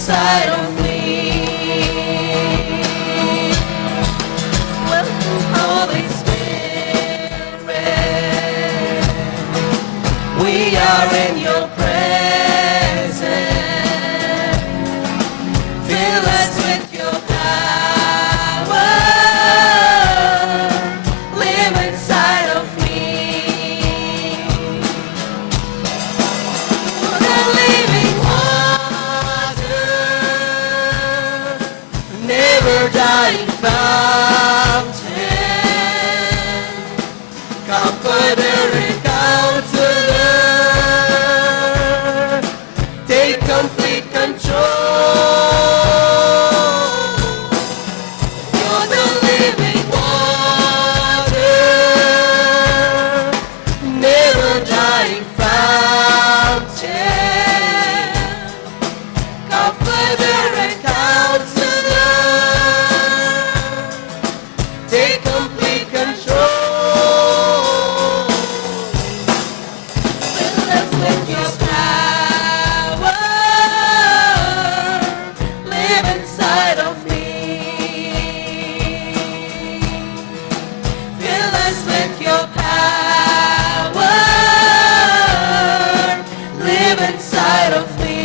inside of me. Welcome, Holy Spirit. We are in your presence. Fill us with your power. Live inside of me. The living water, never dying fountain, comforter and counselor, take complete control. You're the living water, never dying fountain, comforter and counselor, take complete control. Fill us with your power. Live inside of me. Fill us with your power. Live inside of me.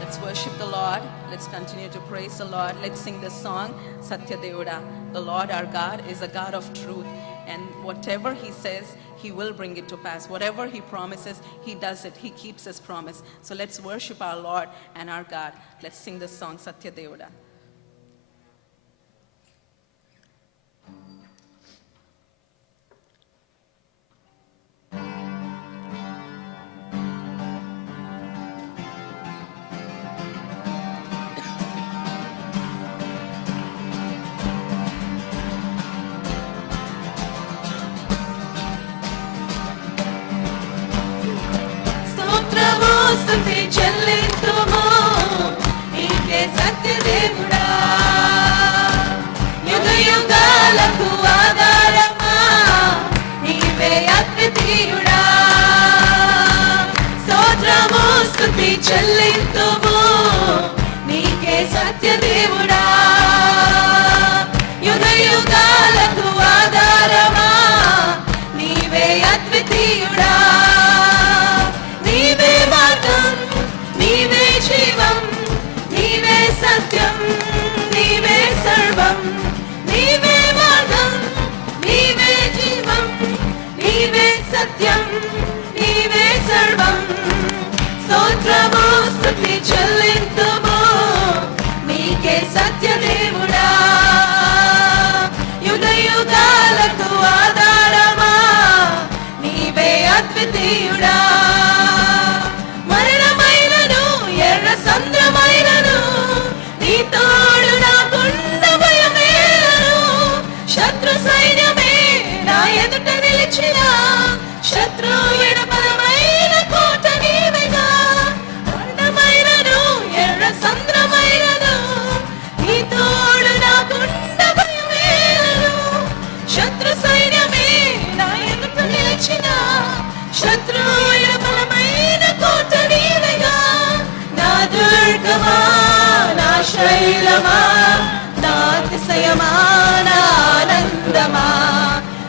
Let's worship the Lord. Let's continue to praise the Lord. Let's sing this song, Satya Devuda. The Lord our God is a God of truth, and whatever He says, He will bring it to pass. Whatever He promises, He does it. He keeps His promise. So let's worship our Lord and our God. Let's sing this song, Satya Devuda. స్తోత్రము స్తుతి చెల్లింతుము నీకే సత్యదేవుడా, యుగ యుగాలకు ఆధారమా నీవే అద్వితీయుడా. స్తోత్రము స్తుతి చెల్లింతుము నీకే సత్యదేవుడా, యుగ యుగాలకు ఆధారమా నీవే అద్వితీయుడా. నీవే మార్గం, నీవే జీవం, నీవే సత్యం, నీవే సర్వం. నీవే మార్గం, నీవే జీవం, నీవే సత్యం, నీవే సర్వం. స్తోత్రము స్తుతి చెల్లింతుము నీకే సత్యదేవుడా, యుగ యుగాలకు ఆధారమా నీవే అద్వితీయుడా. మరణమైనను ఎర్ర సంద్రమైనను నీ తోడు నాకుండ భయమేలను. శత్రు సైన్యమే నా ఎదుట నిలిచిన శత్రు ఎడపరమైన కోట నీవేగా. మరణమైనను ఎర్ర సంద్రమైనను నీ తోడు నాకుండ భయమేలను. శత్రు సైన్యమే నా ఎదుట నిలిచిన శత్రు ఎడపరమైన కోట నీవేగా. నా దుర్గమా, నా శైలమా, నా అతిశయమా, నా ఆనందమా.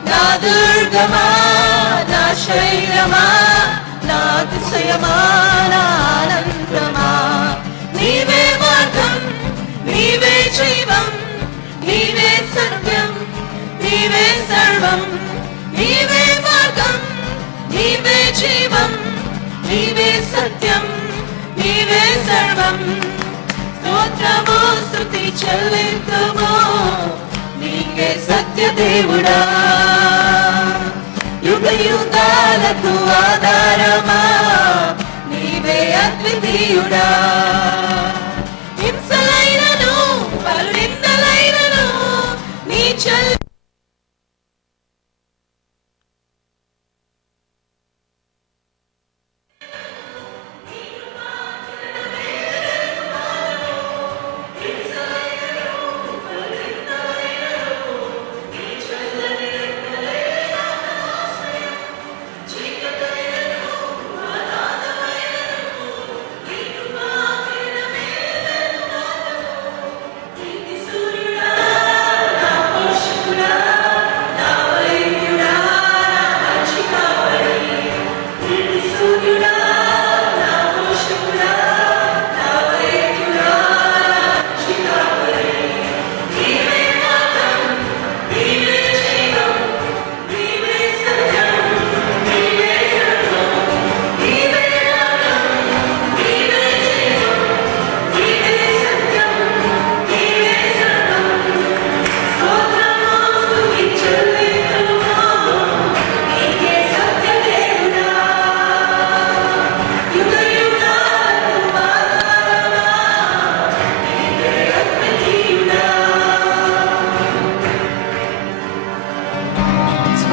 నా దుర్గమా, నా శైలమా, నా అతిశయమా, నా ఆనందమా. నీవే మార్గం, నీవే జీవం, నీవే సత్యం, నీవే సర్వం. నీవే మార్గం, నీవే జీవం, నీవే సత్యం, నీవే సర్వం. స్తోత్రము స్తుతి చెల్లింతుము నీకే సత్యదేవుడా, యుగ యుగాలకు ఆధారమా నీవే అద్వితీయుడా. హింసలైనను పలునిందలైనను నీ చెల్లి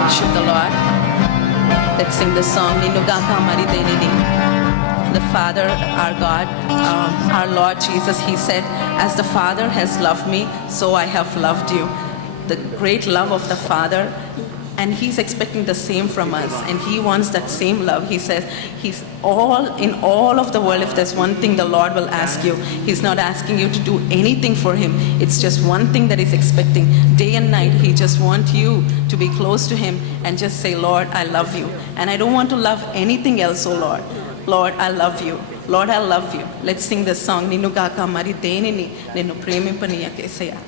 worship the Lord. Let's sing the song, Ninugaka Maridenini. The Father, our God, our Lord Jesus, He said, as the Father has loved me, so I have loved you. The great love of the Father, and He's expecting the same from us, and He wants that same love. He says, He's in all of the world, if there's one thing the Lord will ask you, He's not asking you to do anything for Him. It's just one thing that He's expecting. Day and night, He just wants you to be close to Him and just say, Lord, I love you. And I don't want to love anything else, oh Lord. Lord, I love you. Lord, I love you. Let's sing this song. Ninugaka maridenini, ninu premimpaniya kesaya.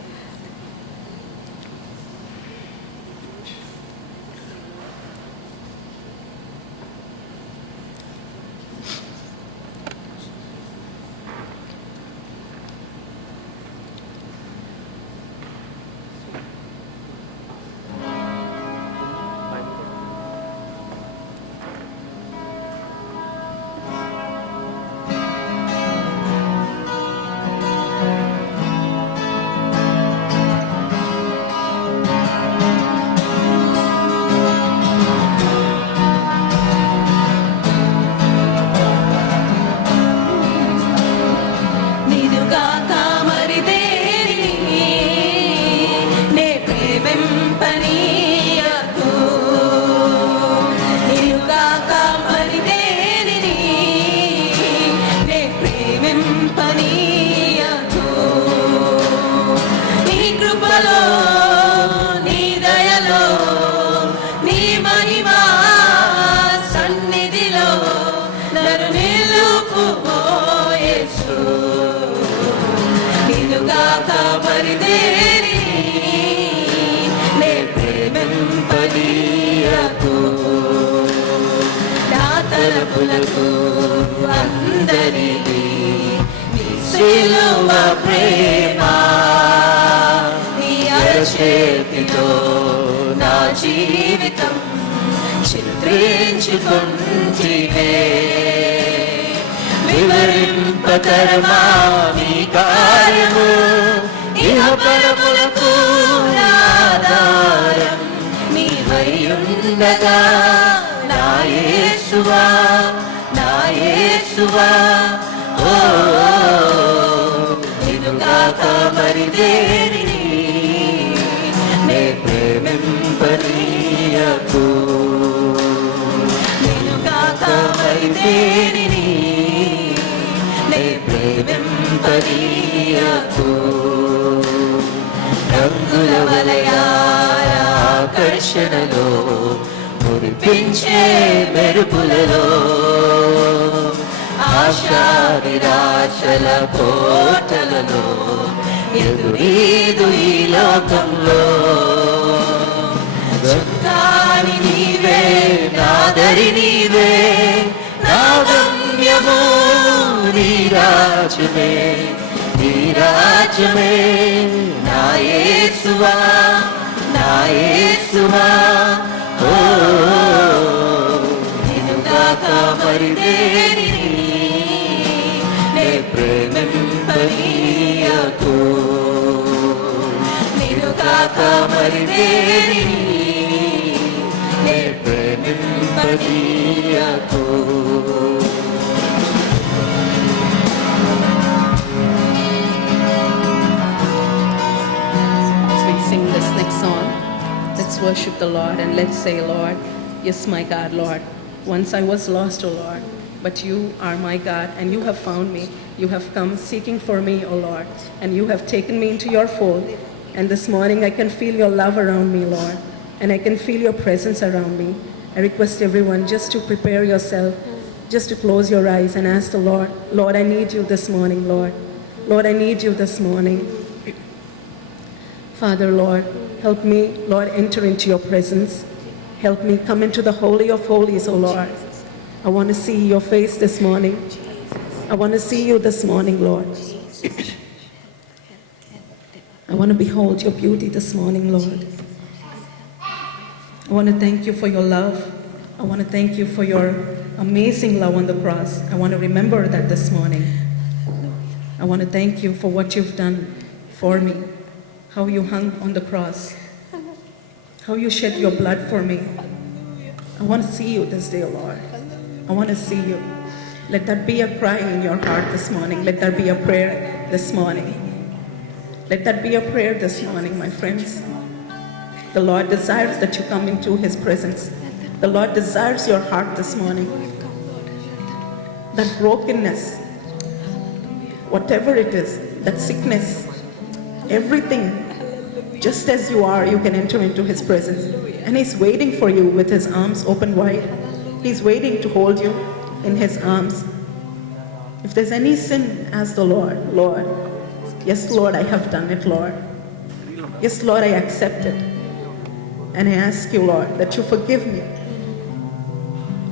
చేతితో నా జీవితం చిత్రించుకుంటివే వివరింపతరమా నీ కార్యము ఇహపరములకు ఆధారం నీవైయుండగా నా యేసువా ఓ నిన్నుగాక మరి దేనిని నే ప్రేమింపనీయకు నిన్నుగాక మరి దేనిని నే ప్రేమింపనీయకు రంగుల వలయాల ఆకర్షణలో మురిపించే మెరుపులలో ఆశా నిరాశల కోటలలో ఎదురీదు ఈ లోకంలో చుక్కాని నీవే నాదరి నీవే నా గమ్యము నీ రాజ్యమే నా యేసువా ఓ నిన్నుగాక మరి దేనిని నే ప్రేమింపనీయకు నిన్నుగాక మరి దేనిని నే ప్రేమింపనీయకు Sing this next song. Let's worship the Lord and let's say, Lord, yes, my God, Lord. Once I was lost, O Lord, but you are my God and you have found me. You have come seeking for me, O Lord, and you have taken me into your fold. And this morning I can feel your love around me, Lord, and I can feel your presence around me. I request everyone just to prepare yourself, just to close your eyes and ask the Lord, Lord, I need you this morning, Lord. Lord, I need you this morning. Father, Lord, help me, Lord, enter into your presence. Help me come into the Holy of Holies, O Lord. I want to see your face this morning. I want to see you this morning, Lord. I want to behold your beauty this morning, Lord. I want to thank you for your love. I want to thank you for your amazing love on the cross. I want to remember that this morning. I want to thank you for what you've done for me. How you hung on the cross. how you shed your blood for me. I want to see you this day, Lord. I want to see you. Let that be a cry in your heart this morning. Let that be a prayer this morning. Let that be a prayer this morning, my friends. The Lord desires that you come into His presence. The Lord desires your heart this morning. That brokenness, whatever it is, that sickness, everything, just as you are, you can enter into His presence. And He's waiting for you with His arms open wide. He's waiting to hold you in His arms. If there's any sin, ask the Lord, Lord, yes, Lord, I have done it, Lord. Yes, Lord, I accept it. And I ask you, Lord, that you forgive me.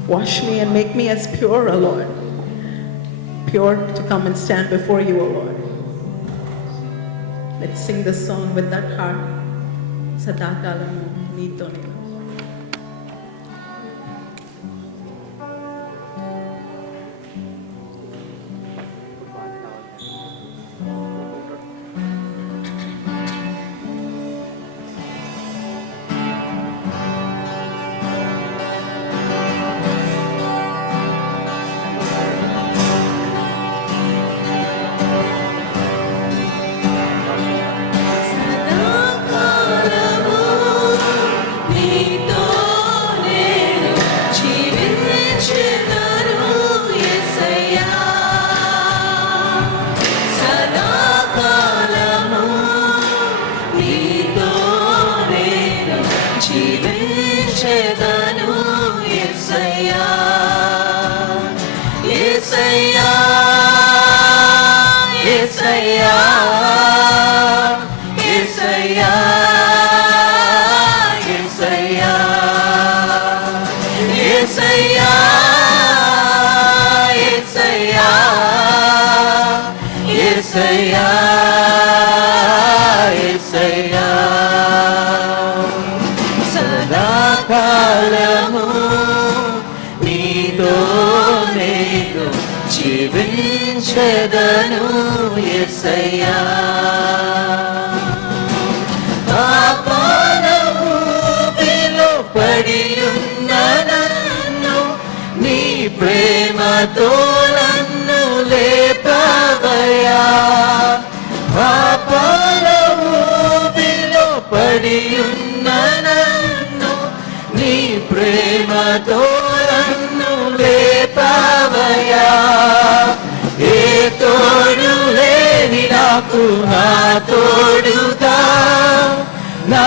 Wash me and make me as pure, O Lord. Pure to come and stand before you, O Lord. Let's sing this song with that heart. Sadakalamu nito nila. సదాకాలము నీతో నేను జీవించెదను యేసయ్యా పాపము బిలో పడియున్న నన్ను నీ ప్రేమతో నన్ను లేపవయ్యా పాపము బిలో పడియున్న నన్ను నీ ప్రేమతో నన్ను లేపవయ్యా ఏ తోడు లేని నాకు నా తోడుగా నా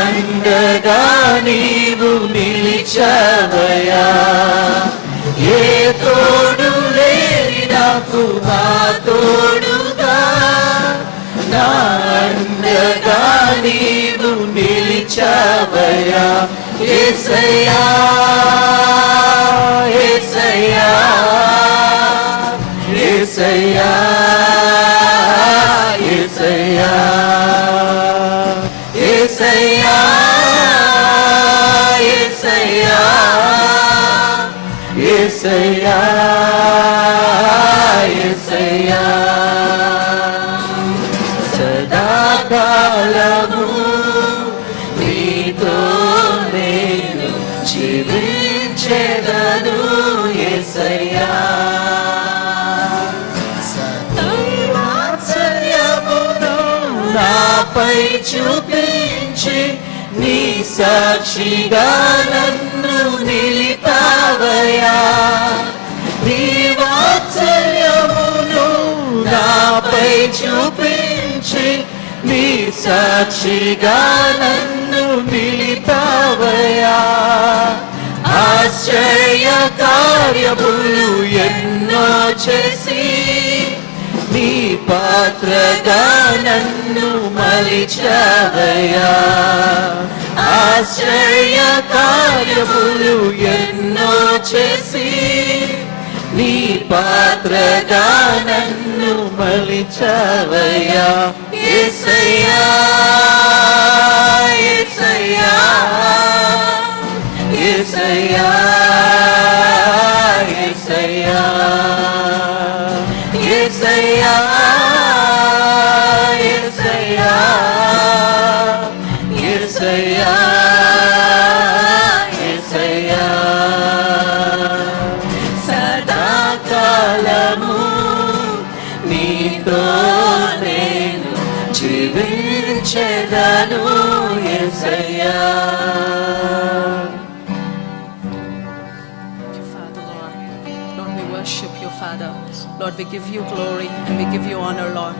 అండగా నీవు నిలిచావయ్యా ఏ తోడు లేని నాకు నా తోడుగా నా అండగా నీవు నిలిచావయ్యా యేసయ్యా యేసయ్యా యేసయ్యా యేసయ్యా యేసయ్యా యేసయ్యా యేసయ్యా యేసయ్యా సదాకాలము నీతో నేను జీవించెదను యేసయ్యా వాత్సల్యమును నాపై చూపించి నీ సాక్షిగా నన్ను నిలిపావయ్యా నీ వాత్సల్యమును నాపై చూపించి నీ సాక్షిగా నన్ను నిలిపావయ్యా ఆశ్చర్య కార్యములు ఎన్నో చేసి నీ పాత్రగా నన్ను మలిచావయ్యా ఆశ్చర్య కార్యములు ఎన్నో చేసి నీ పాత్రగా నన్ను మలిచావయ్యా యేసయ్యా యేసయ్యా యేసయ్యా యేసయ్యా యేసయ్యా యేసయ్యా యేసయ్యా Lord, we give you glory and we give you honor, Lord.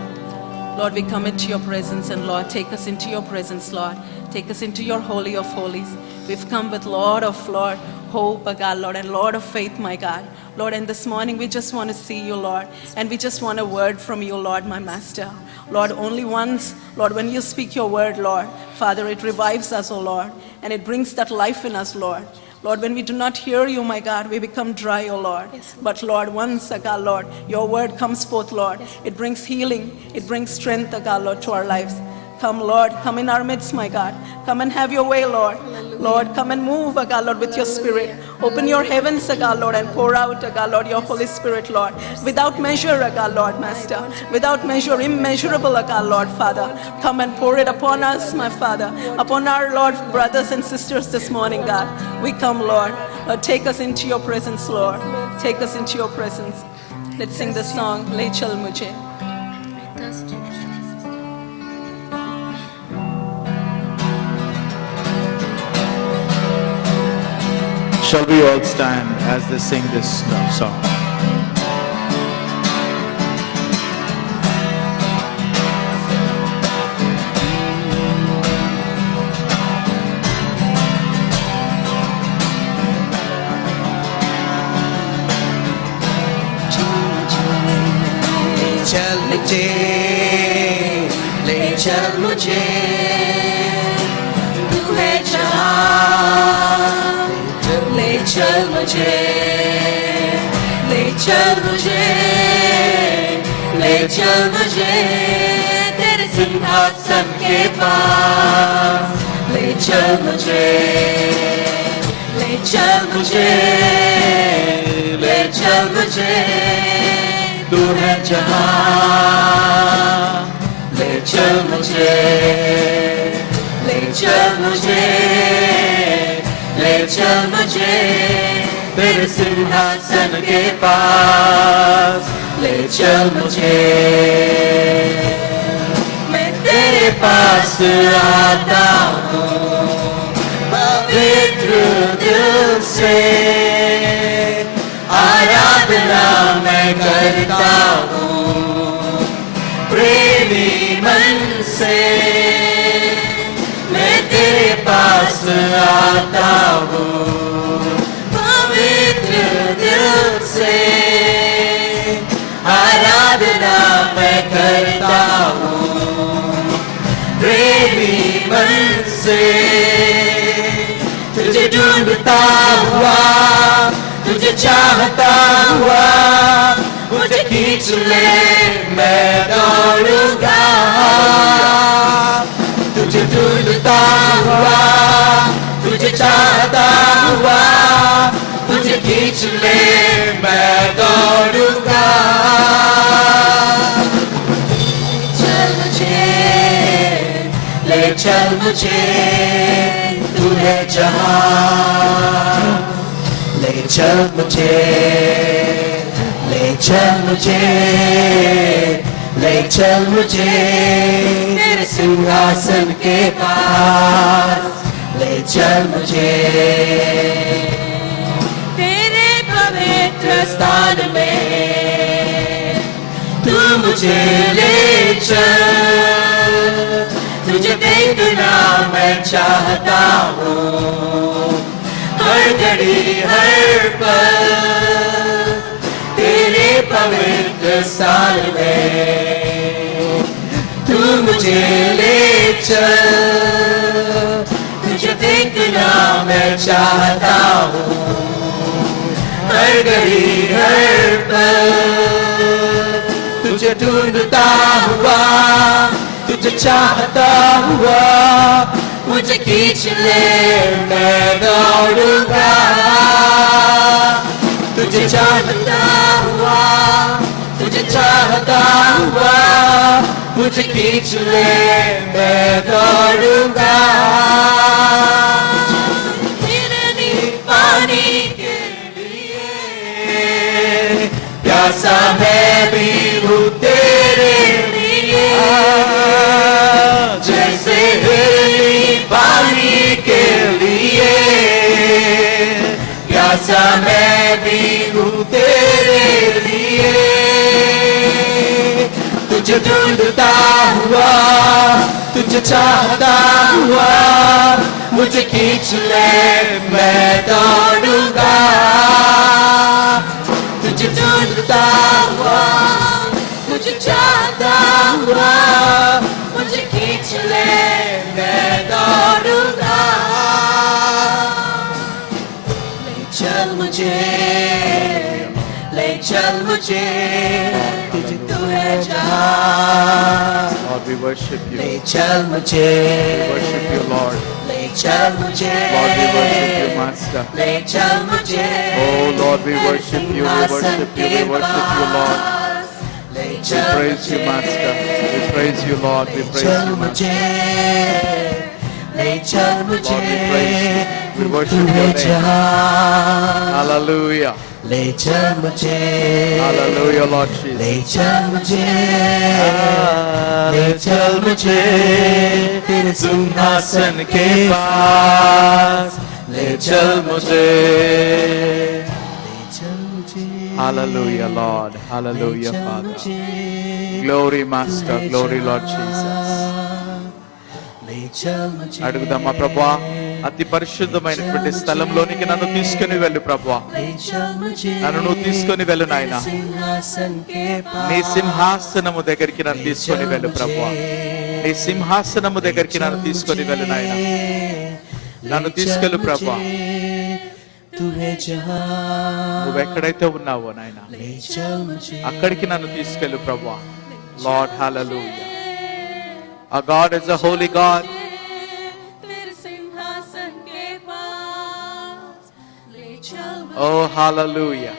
Lord, we come into your presence, and Lord, take us into your presence, Lord. Take us into your holy of holies. We've come with Lord, hope, oh God, Lord, and Lord of faith, my God. Lord, and this morning we just want to see you, Lord, and we just want a word from you, Lord, my Master. Lord, only once, Lord, when you speak your word, Lord, Father, it revives us, oh Lord, and it brings that life in us, Lord. Lord, when we do not hear you, my God, we become dry, oh Lord. Yes. But Lord, once, oh God, Lord, your word comes forth, Lord. Yes. It brings healing. It brings strength, oh God, Lord, to our lives. Come, Lord, come in our midst, my God. Come and have your way, Lord. Hallelujah. Lord, come and move, oh God, Lord, with your spirit. Hallelujah. Open your heavens, oh God, Lord, and pour out, oh God, Lord, your Holy Spirit, Lord. Without measure, oh God, Lord, Master. Without measure, immeasurable, oh God, Lord, Father. Come and pour it upon us, my Father. Upon our, Lord, brothers and sisters this morning, God. We come, Lord. Lord, take us into your presence, Lord. Take us into your presence. Let's sing the song, Le Chal Mujhe. Shall we all stand as they sing this song? ले चल मुझे तू है जहां ले चल मुझे ले चल मुझे ले चल मुझे तेरे सिंहासन के पास ले चल मुझे ले चल मुझे ले चल मुझे तू है जहां ले चल मुझे ले चल मुझे ले चल मुझे तेरे सिंहासन के पास ले चल मुझे मैं तेरे पास आता हूँ पवित्र दिल से आराधना मैं करता हूँ प्रेमी मन से मैं तेरे पास आता हूँ पवित्र दिल से आराधना मैं करता हूँ प्रेमी मन से तुझे ढूंढता हुआ तुझे चाहता हुआ मुझे खींच ले मैं दौड़ूंगा तुझे ढूंढता हुआ तुझे चाहता हुआ मुझे खींच ले मैं दौड़ूंगा चल मुझे ले चल मुझे तू है जहां ले चल मुझे ले चल मुझे ले चल मुझे तेरे सिंहासन के पास ले चल मुझे तेरे पवित्र स्थान में तू मुझे ले चल तुझे देखना मैं चाहता हूँ हर घड़ी हर पल तेरे पवित्र स्थान में तू मुझे ले चल तुझे देखना मैं चाहता हूँ हर घड़ी हर पल तुझे ढूंढता हुआ तुझे चाहता हुआ मुझे खींच ले मैं दौड़ूंगा तुझे चाहता हुआ तुझे चाहता हुआ मुझे खींच ले मैं दौड़ूंगा पानी के लिए प्यासा मैं भी हूँ तेरे लिए जैसे पानी के लिए प्यासा मैं भी हूँ तेरे लिए तुझे चाहता हुआ मुझे खींच ले, मैं दौड़ूंगा। तुझे ढूंढता हुआ मुझे चाहता हुआ मुझे खींच ले, मैं दौड़ूंगा। ले चल मुझे, ले चल मुझे, तुझे तू है जहाँ। Lord, we worship you. ले चल मुझे, Worship you, Lord. ले चल मुझे, Lord, we worship you, Master. ले चल मुझे। Oh, Lord, we worship you, we worship you, we worship you, Lord. ले We चल praise you, Master. We praise you, Lord. We praise चल you, Master. मुझे, ले चल मुझे, Lord, we praise you. We तू worship है your name. जहाँ। Hallelujah. ले चल मुझे, Hallelujah, Lord Jesus. ले चल मुझे, ले चल मुझे, तेरे सिंहासन के पास। ले चल मुझे, ले चल मुझे, Hallelujah, Lord. Hallelujah, चल Father. मुझे, Glory, Master. Glory, Lord Jesus. ले चल मुझे, అడుగుదామా ప్రభా, అతి పరిశుద్ధమైనటువంటి స్థలంలోనికి నన్ను తీసుకుని వెళ్ళు ప్రభా. ले चल मुझे, నన్ను నువ్వు తీసుకొని వెళ్ళు నాయన. सिंहासन के నీ पास। సింహాసనము దగ్గరికి నన్ను తీసుకొని వెళ్ళు ప్రభా. నీ సింహాసనము దగ్గరికి నన్ను తీసుకొని వెళ్ళు నాయన. నన్ను తీసుకెళ్ళు ప్రభా. तू है जहाँ। నువ్వు ఎక్కడైతే ఉన్నావో నాయన, ले चल मुझे, అక్కడికి నన్ను తీసుకెళ్ళు ప్రభా. Lord, hallelujah. Our God is a holy God. तेरे सिंहासन के पास ले चल Oh, hallelujah.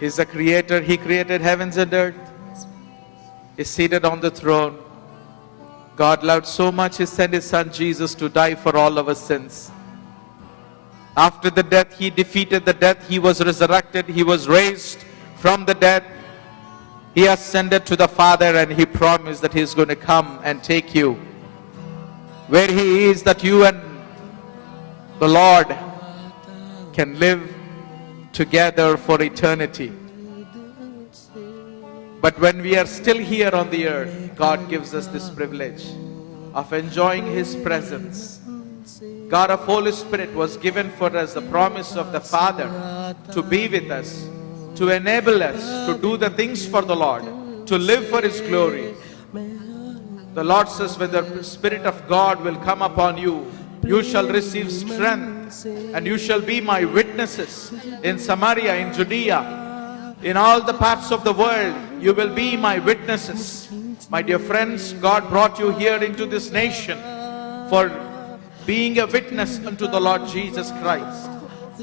He's the creator. He created heavens and earth. He's seated on the throne. God loved so much, He sent His Son Jesus to die for all our sins. After the death, He defeated the death. He was resurrected. He was raised from the dead. He ascended to the Father, and He promised that He is going to come and take you where He is, that you and the Lord can live together for eternity. But when we are still here on the earth, God gives us this privilege of enjoying His presence. God of Holy Spirit was given for us the promise of the Father to be with us, to enable us to do the things for the Lord, to live for His glory. The Lord says, when the Spirit of God will come upon you, you shall receive strength, and you shall be my witnesses in Samaria, in Judea, in all the parts of the world. You will be my witnesses. My dear friends, God brought you here into this nation for being a witness unto the Lord Jesus Christ.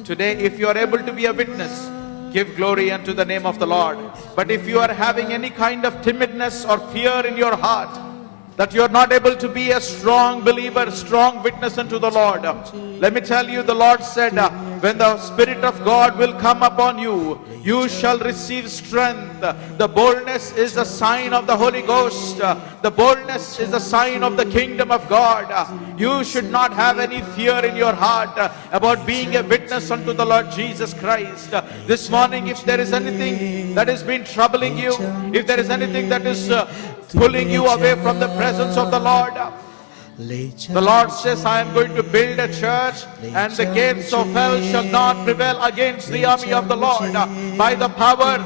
Today, if you are able to be a witness, give glory unto the name of the Lord. But if you are having any kind of timidness or fear in your heart, that you are not able to be a strong believer, strong witness unto the Lord, let me tell you, the Lord said, when the Spirit of God will come upon you, you shall receive strength. The boldness is a sign of the Holy Ghost. The boldness is a sign of the kingdom of God. You should not have any fear in your heart about being a witness unto the Lord Jesus Christ. This morning, if there is anything that has been troubling you, if there is anything that is pulling you away from the presence of the Lord, the Lord says, I am going to build a church, and the gates of hell shall not prevail against the army of the Lord. By the power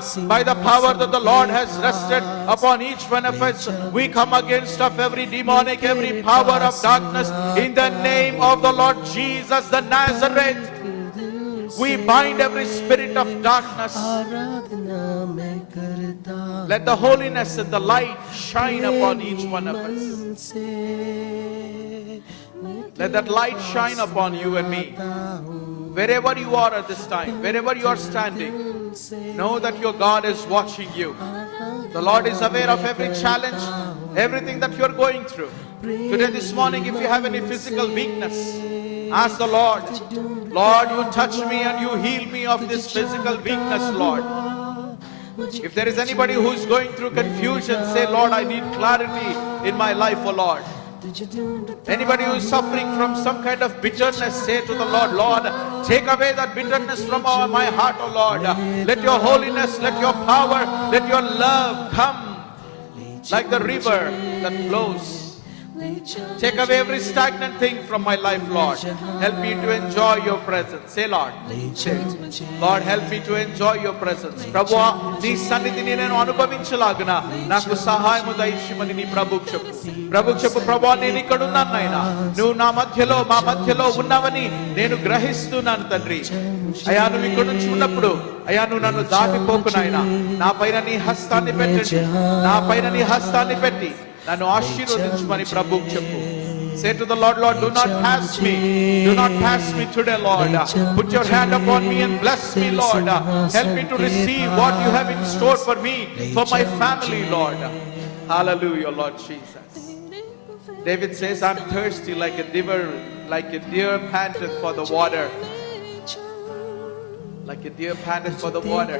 that the Lord has rested upon each one of us, we come against of every demonic, every power of darkness in the name of the Lord Jesus the Nazareth. We bind every spirit of darkness. आराधना मैं करता Let the holiness and the light shine upon each one of us. से Let that light shine upon you and me. Wherever you are at this time, wherever you are standing, know that your God is watching you. The Lord is aware of every challenge, everything that you are going through. Today, this morning, if you have any physical weakness, ask the Lord, Lord, you touch me and you heal me of this physical weakness, Lord. If there is anybody who is going through confusion, say, Lord, I need clarity in my life, oh Lord. Anybody who is suffering from some kind of bitterness, say to the Lord, Lord, take away that bitterness from my heart, oh Lord. Let your holiness, let your power, let your love come like the river that flows. Take away every stagnant thing from my life, Lord. Help me to enjoy your presence. Say, Lord. Say, Lord, help me to enjoy your presence. Prabhuva, నీ సన్నిధిని నేను అనుభవించలాగున నాకు సహాయము దయచేయమని నీ ప్రభువుకు చెప్పు. ప్రభువుకు చెప్పు, ప్రభువా నేను ఇక్కడ ఉన్నాను నాయనా. నువ్వు నా మధ్యలో మా మధ్యలో ఉన్నావని నేను గ్రహిస్తున్నాను తండ్రి. అయ్యా నువ్వు ఇక్కడ నుంచి ఉన్నప్పుడు అయ్యా నువ్వు నన్ను దాటిపోకు నాయనా. నా పైన నీ హస్తాన్ని పెట్టండి. నా పైన నీ హస్తాన్ని పెట్టి నన్ను ఆశీర్వదించమని ప్రభువుకు చెప్పు. Say to the Lord, Lord, do not pass me. Do not pass me today, Lord. Put your hand upon me and bless me, Lord. Help me to receive what you have in store for me, for my family, Lord. Hallelujah, Lord Jesus. David says, I'm thirsty like a deer panteth for the water. Like a deer panteth for the water.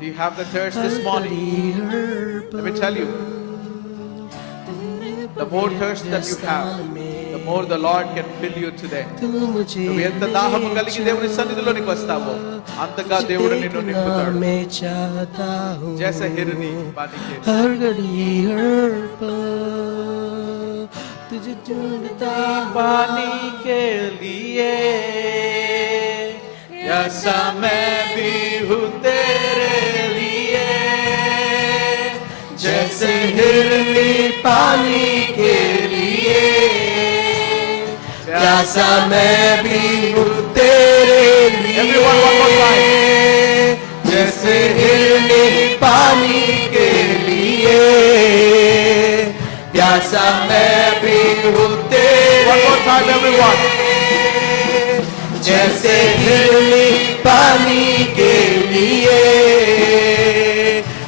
Do you have the thirst this morning? Let me tell you, the more thirst that you have, the more the Lord can fill you today. నువ్వు ఎంత దాహము కలిగి దేవుని సన్నిధిలోనికి వస్తావో అంతగా దేవుడు నిన్ను నింపుతాడు. जैसे हिरनी पानी के तुझे ढूंढता पानी के लिए जैसा मैं भी हूँ तेरे लिए जैसे हिरनी पानी के लिए प्यासा मैं भी हूँ तेरे लिए जैसे हिरनी पानी के लिए प्यासा मैं भी हूँ तेरे लिए जैसे हिरनी पानी के लिए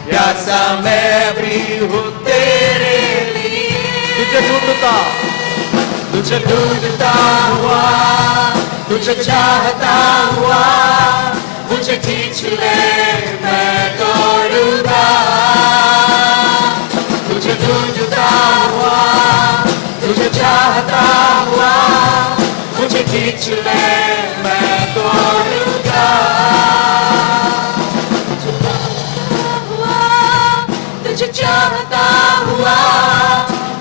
प्यासा मैं भी हूँ तेरे लिए तुझे ढूंढता हुआ तुझे चाहता हुआ मुझे खींच ले मैं दौड़ूंगा तुझे ढूंढता हुआ तुझे चाहता हुआ मुझे खींच ले मैं दौड़ूंगा तुझे चाहता हुआ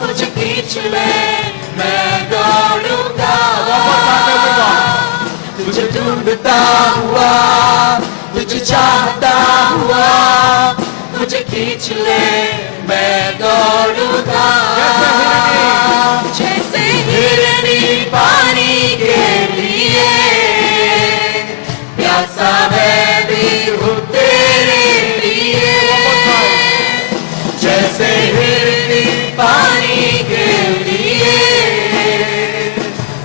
मुझे खींच ले मैं दौड़ूंगा तुझे ढूंढता हुआ तुझे चाहता हुआ मुझे खींच ले मैं दौड़ूंगा जैसे हिरनी पानी के लिए प्यासा मैं भी हूँ तेरे लिए जैसे हिरनी पानी के लिए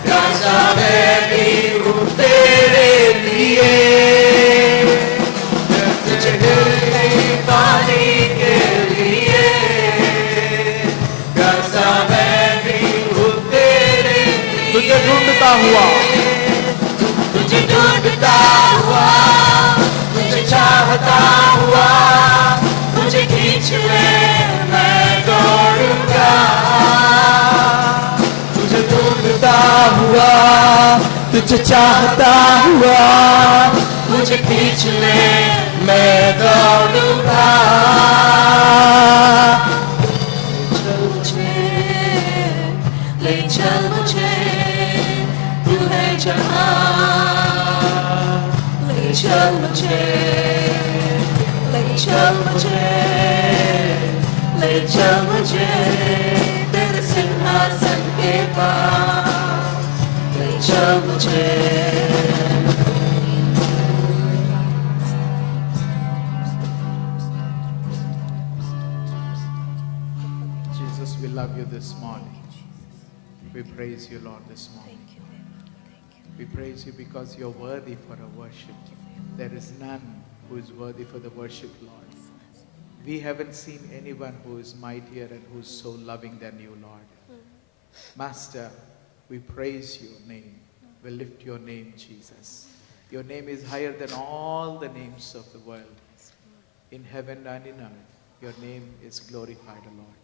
प्यासा मैं भी हूँ तेरे लिए जैसे हिरनी पानी के लिए प्यासा मैं भी हूँ तेरे लिए तुझे ढूंढता हुआ तुझे ढूंढता हुआ तुझे चाहता हुआ मुझे खींच ले मैं दौड़ूंगा तुझे ढूंढता हुआ तुझे चाहता हुआ मुझे खींच ले मैं दौड़ूंगा ले चल मुझे तू है जहाँ ले चल मुझे तेरे सिंहासन के पास ले चल मुझे Jesus, we love you this morning. We praise you, Lord, this morning. We praise you because you're worthy for our worship. There is none who is worthy for the worship, Lord. We haven't seen anyone who is mightier and who is so loving than you, Lord. Master, we praise your name. We lift your name, Jesus. Your name is higher than all the names of the world. In heaven and in earth, your name is glorified, Lord.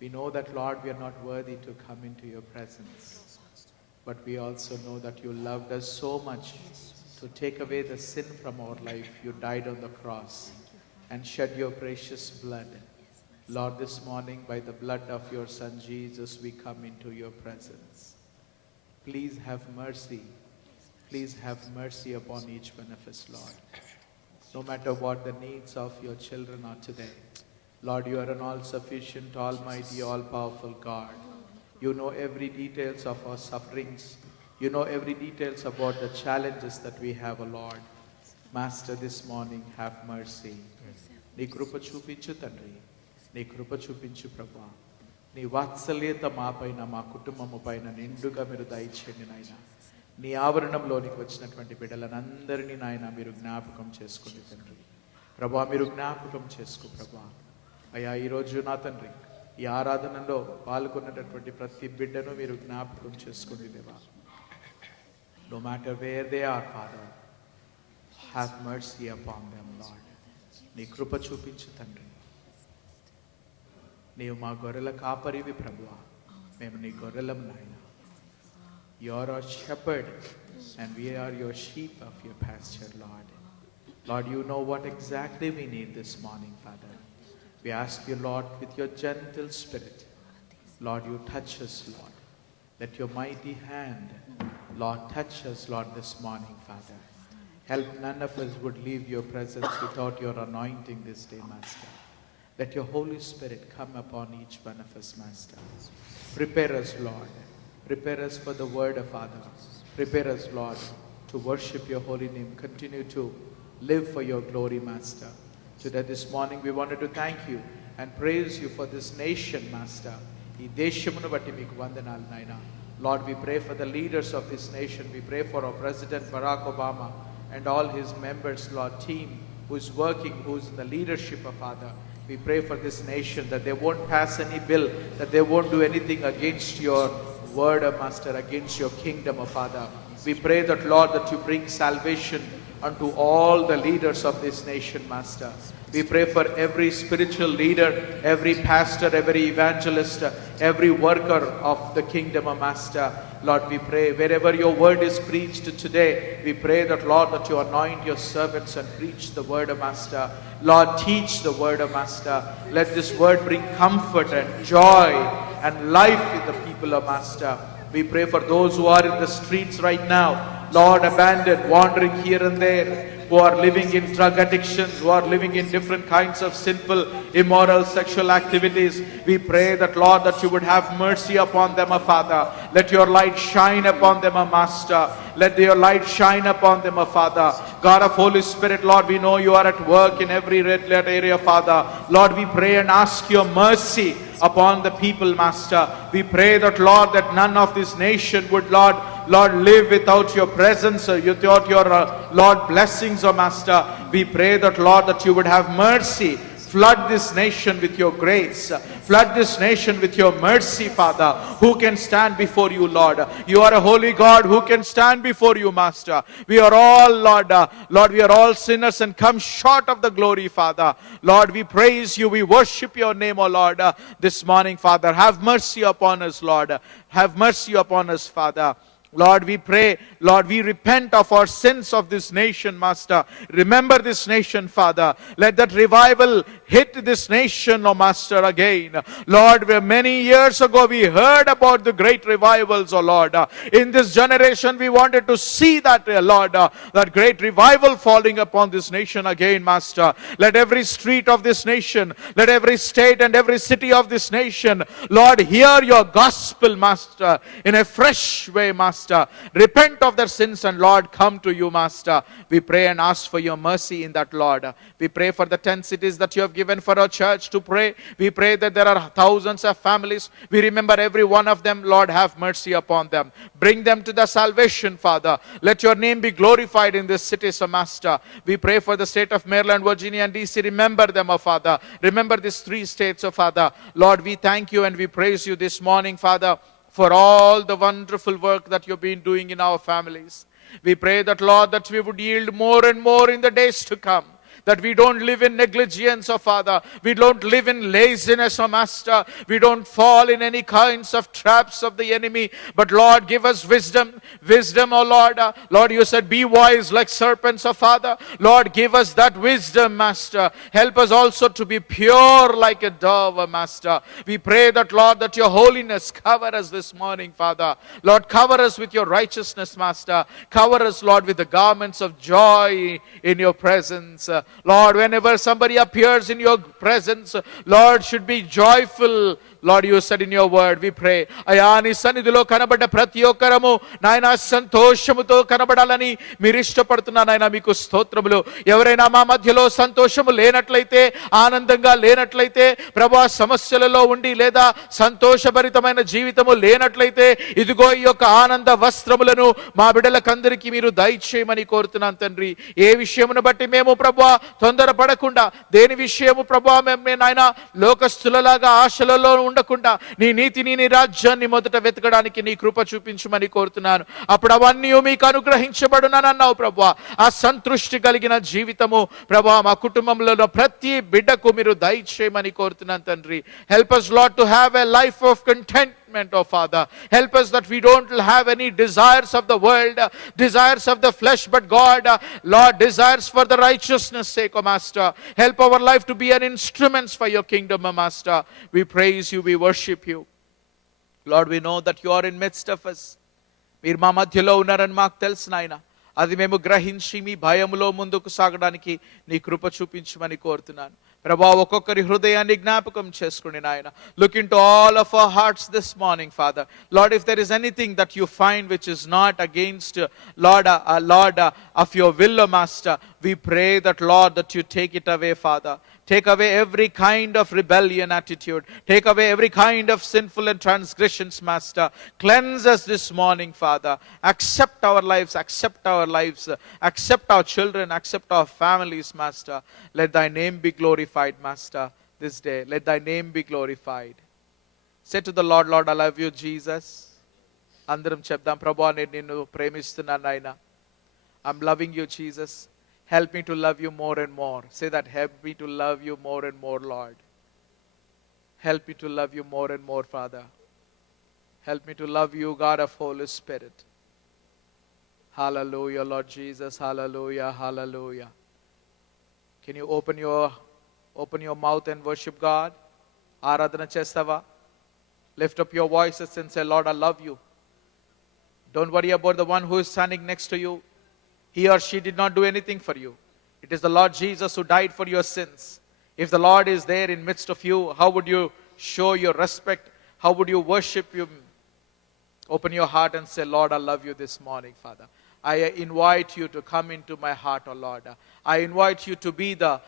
We know that, Lord, we are not worthy to come into your presence. But we also know that you loved us so much to take away the sin from our life. You died on the cross. and shed your precious blood. Lord, this morning, by the blood of your Son Jesus, we come into your presence. Please have mercy. Please have mercy upon each one of us, Lord. No matter what the needs of your children are today, Lord, you are an all-sufficient, almighty, all-powerful God. You know every details of our sufferings. You know every details about the challenges that we have, O Lord. Master, this morning, have mercy. నీ కృప చూపించు తండ్రి, నీ కృప చూపించు ప్రభా. నీ వాత్సల్యత మా పైన, మా కుటుంబము పైన నిండుగా మీరు దయచేయండి నాయన. నీ ఆవరణంలోనికి వచ్చినటువంటి బిడ్డలందరినీ నాయన మీరు జ్ఞాపకం చేసుకోండి తండ్రి. ప్రభా, మీరు జ్ఞాపకం చేసుకో ప్రభా. అయ్యా, ఈరోజు నా తండ్రి ఈ ఆరాధనలో పాల్గొన్నటువంటి ప్రతి బిడ్డను మీరు జ్ఞాపకం చేసుకోండి దేవా. No matter where they are, Father, have mercy upon them, Lord. నీ కృప చూపించు తండ్రి. నీవు మా గొర్రెల కాపరివి ప్రభువా, మేము నీ గొర్రెలం నాయన. You are our shepherd and we are your sheep of your pasture, Lord. Lord, you know what exactly we need this morning, Father. We ask you, Lord, with your gentle spirit, Lord, you touch us, Lord. Let your mighty hand, Lord, touch us, Lord, this morning, Father. Help none of us would leave your presence without your anointing this day, Master. Let your Holy Spirit come upon each one of us, Master. Prepare us, Lord. Prepare us for the word of Father. Prepare us, Lord, to worship your holy name. Continue to live for your glory, Master. Today, this morning, we wanted to thank you and praise you for this nation, Master. ఈ దేశమును బట్టి మీకు వందనాలు నాయనా. Lord, we pray for the leaders of this nation. We pray for our President Barack Obama and all his members, Lord, team who is working, who is in the leadership of Father. We pray for this nation that they won't pass any bill, that they won't do anything against your word, Master, against your kingdom, Father. We pray that, Lord, that you bring salvation unto all the leaders of this nation, Master. We pray for every spiritual leader, every pastor, every evangelist, every worker of the kingdom, Master. Lord, we pray wherever your word is preached today, we pray that, Lord, that you anoint your servants and preach the word, Master. Lord, teach the word, Master. Let this word bring comfort and joy and life in the people, Master. We pray for those who are in the streets right now, Lord, abandoned, wandering here and there, who are living in drug addictions, who are living in different kinds of sinful, immoral, sexual activities. We pray that, Lord, that you would have mercy upon them, Father. Let your light shine upon them, Master. Let your light shine upon them, Father. God of Holy Spirit, Lord, we know you are at work in every red letter area, Father. Lord, we pray and ask your mercy upon the people, Master. We pray that, Lord, that none of this nation would, Lord, live without your presence, without your, Lord, blessings, Master. We pray that, Lord, that you would have mercy. Flood this nation with your grace. Flood this nation with your mercy, Father. Who can stand before you, Lord? You are a holy God. Who can stand before you, Master? We are all, Lord, we are all sinners and come short of the glory, Father. Lord, we praise you. We worship your name, O Lord, this morning, Father. Have mercy upon us, Lord. Have mercy upon us, Father. Lord, we pray, Lord, we repent of our sins of this nation, Master. Remember this nation, Father. Let that revival hit this nation, oh Master, again. Lord, where many years ago we heard about the great revivals, oh Lord. In this generation we wanted to see that, Lord, that great revival falling upon this nation again, Master. Let every street of this nation, let every state and every city of this nation, Lord, hear your gospel, Master, in a fresh way, Master. Repent of their sins and, Lord, come to you, Master. We pray and ask for your mercy in that, Lord. We pray for the 10 cities that you have given for our church to pray. We pray that there are thousands of families. We remember every one of them. Lord, have mercy upon them. Bring them to the salvation, Father. Let your name be glorified in this city, so Master. We pray for the state of Maryland, Virginia, and DC. Remember them, oh Father. Remember these 3 states, oh Father. Lord, we thank you and we praise you this morning, Father, for all the wonderful work that you've been doing in our families. We pray that, Lord, that we would yield more and more in the days to come. that we don't live in negligence, oh Father. We don't live in laziness, oh Master. We don't fall in any kinds of traps of the enemy. But Lord, give us wisdom. Wisdom, oh Lord. Lord, you said, be wise like serpents, oh Father. Lord, give us that wisdom, Master. Help us also to be pure like a dove, oh Master. We pray that, Lord, that your holiness cover us this morning, Father. Lord, cover us with your righteousness, Master. Cover us, Lord, with the garments of joy in your presence. Lord, whenever somebody appears in your presence, Lord, should be joyful. Lord, you said in your word, we pray, అయా నీ సన్నిధిలో కనబడ్డ ప్రతి ఒక్కరము నాయన సంతోషముతో కనబడాలని మీరు ఇష్టపడుతున్నా నాయన, మీకు స్తోత్రములు. ఎవరైనా మా మధ్యలో సంతోషము లేనట్లయితే, ఆనందంగా లేనట్లయితే, ప్రభా సమస్యలలో ఉండి లేదా సంతోషభరితమైన జీవితము లేనట్లయితే, ఇదిగో ఈ యొక్క ఆనంద వస్త్రములను మా బిడ్డలకందరికీ మీరు దయచేయమని కోరుతున్నాను తండ్రి. ఏ విషయమును బట్టి మేము ప్రభా తొందరపడకుండా, దేని విషయము ప్రభా మేము నాయన లోకస్తులలాగా ఆశలలో ఉండకుండా నీ నీతిని నీ రాజ్యాన్ని మొదట వెతకడానికి నీ కృప చూపించమని కోరుతున్నాను. అప్పుడు అవన్నీ మీకు అనుగ్రహించబడునన్నావు ప్రభా. ఆ సంతృష్టి కలిగిన జీవితము ప్రభా మా కుటుంబంలో ప్రతి బిడ్డకు మీరు దయచేయమని కోరుతున్నాను తండ్రి. Help us Lord to have a life of contentment, oh Father. Help us that we don't have any desires of the world, desires of the flesh, but God, Lord, desires for the righteousness sake, oh Master. Help our life to be an instrument for your kingdom, oh Master. We praise you, we worship you. Lord, we know that you are in midst of us. మీరు మా మధ్యలో ఉన్నారని మాకు తెలుసు నాయన. అది మేము గ్రహించి మీ భయములో ముందుకు సాగడానికి నీ కృప చూపించమని కోరుతున్నాను. ప్రభా ఒక్కొక్కరి హృదయాన్ని జ్ఞాపకం చేసుకుని నాయన. Look into all of our hearts this morning, Father. Lord, if there is anything that you find which is not against, Lord, of your will, O Master, we pray that, Lord, that you take it away, Father. Take away every kind of rebellion attitude. Take away every kind of sinful and transgressions, Master. Cleanse us this morning, Father. Accept our lives, accept our children, accept our families, Master. Let thy name be glorified, Master, this day. Let thy name be glorified. Say to the Lord, Lord, I love you, Jesus. Andaram chepdam, Prabhu, నేను నిన్ను ప్రేమిస్తున్నాను నాయనా. I'm loving you, Jesus. Help me to love you more and more. Say that, help me to love you more and more, Lord. Help me to love you more and more, Father. Help me to love you, God of Holy Spirit. Hallelujah, Lord Jesus. Hallelujah, hallelujah. Can you open your mouth and worship God? Aradhana chestava. Lift up your voices and say, Lord, I love you. Don't worry about the one who is standing next to you. He or she did not do anything for you. It is the Lord Jesus who died for your sins. If the Lord is there in midst of you, how would you show your respect? How would you worship Him? Open your heart and say, Lord, I love you this morning, Father. I invite you to come into my heart, O Lord. I invite you to be the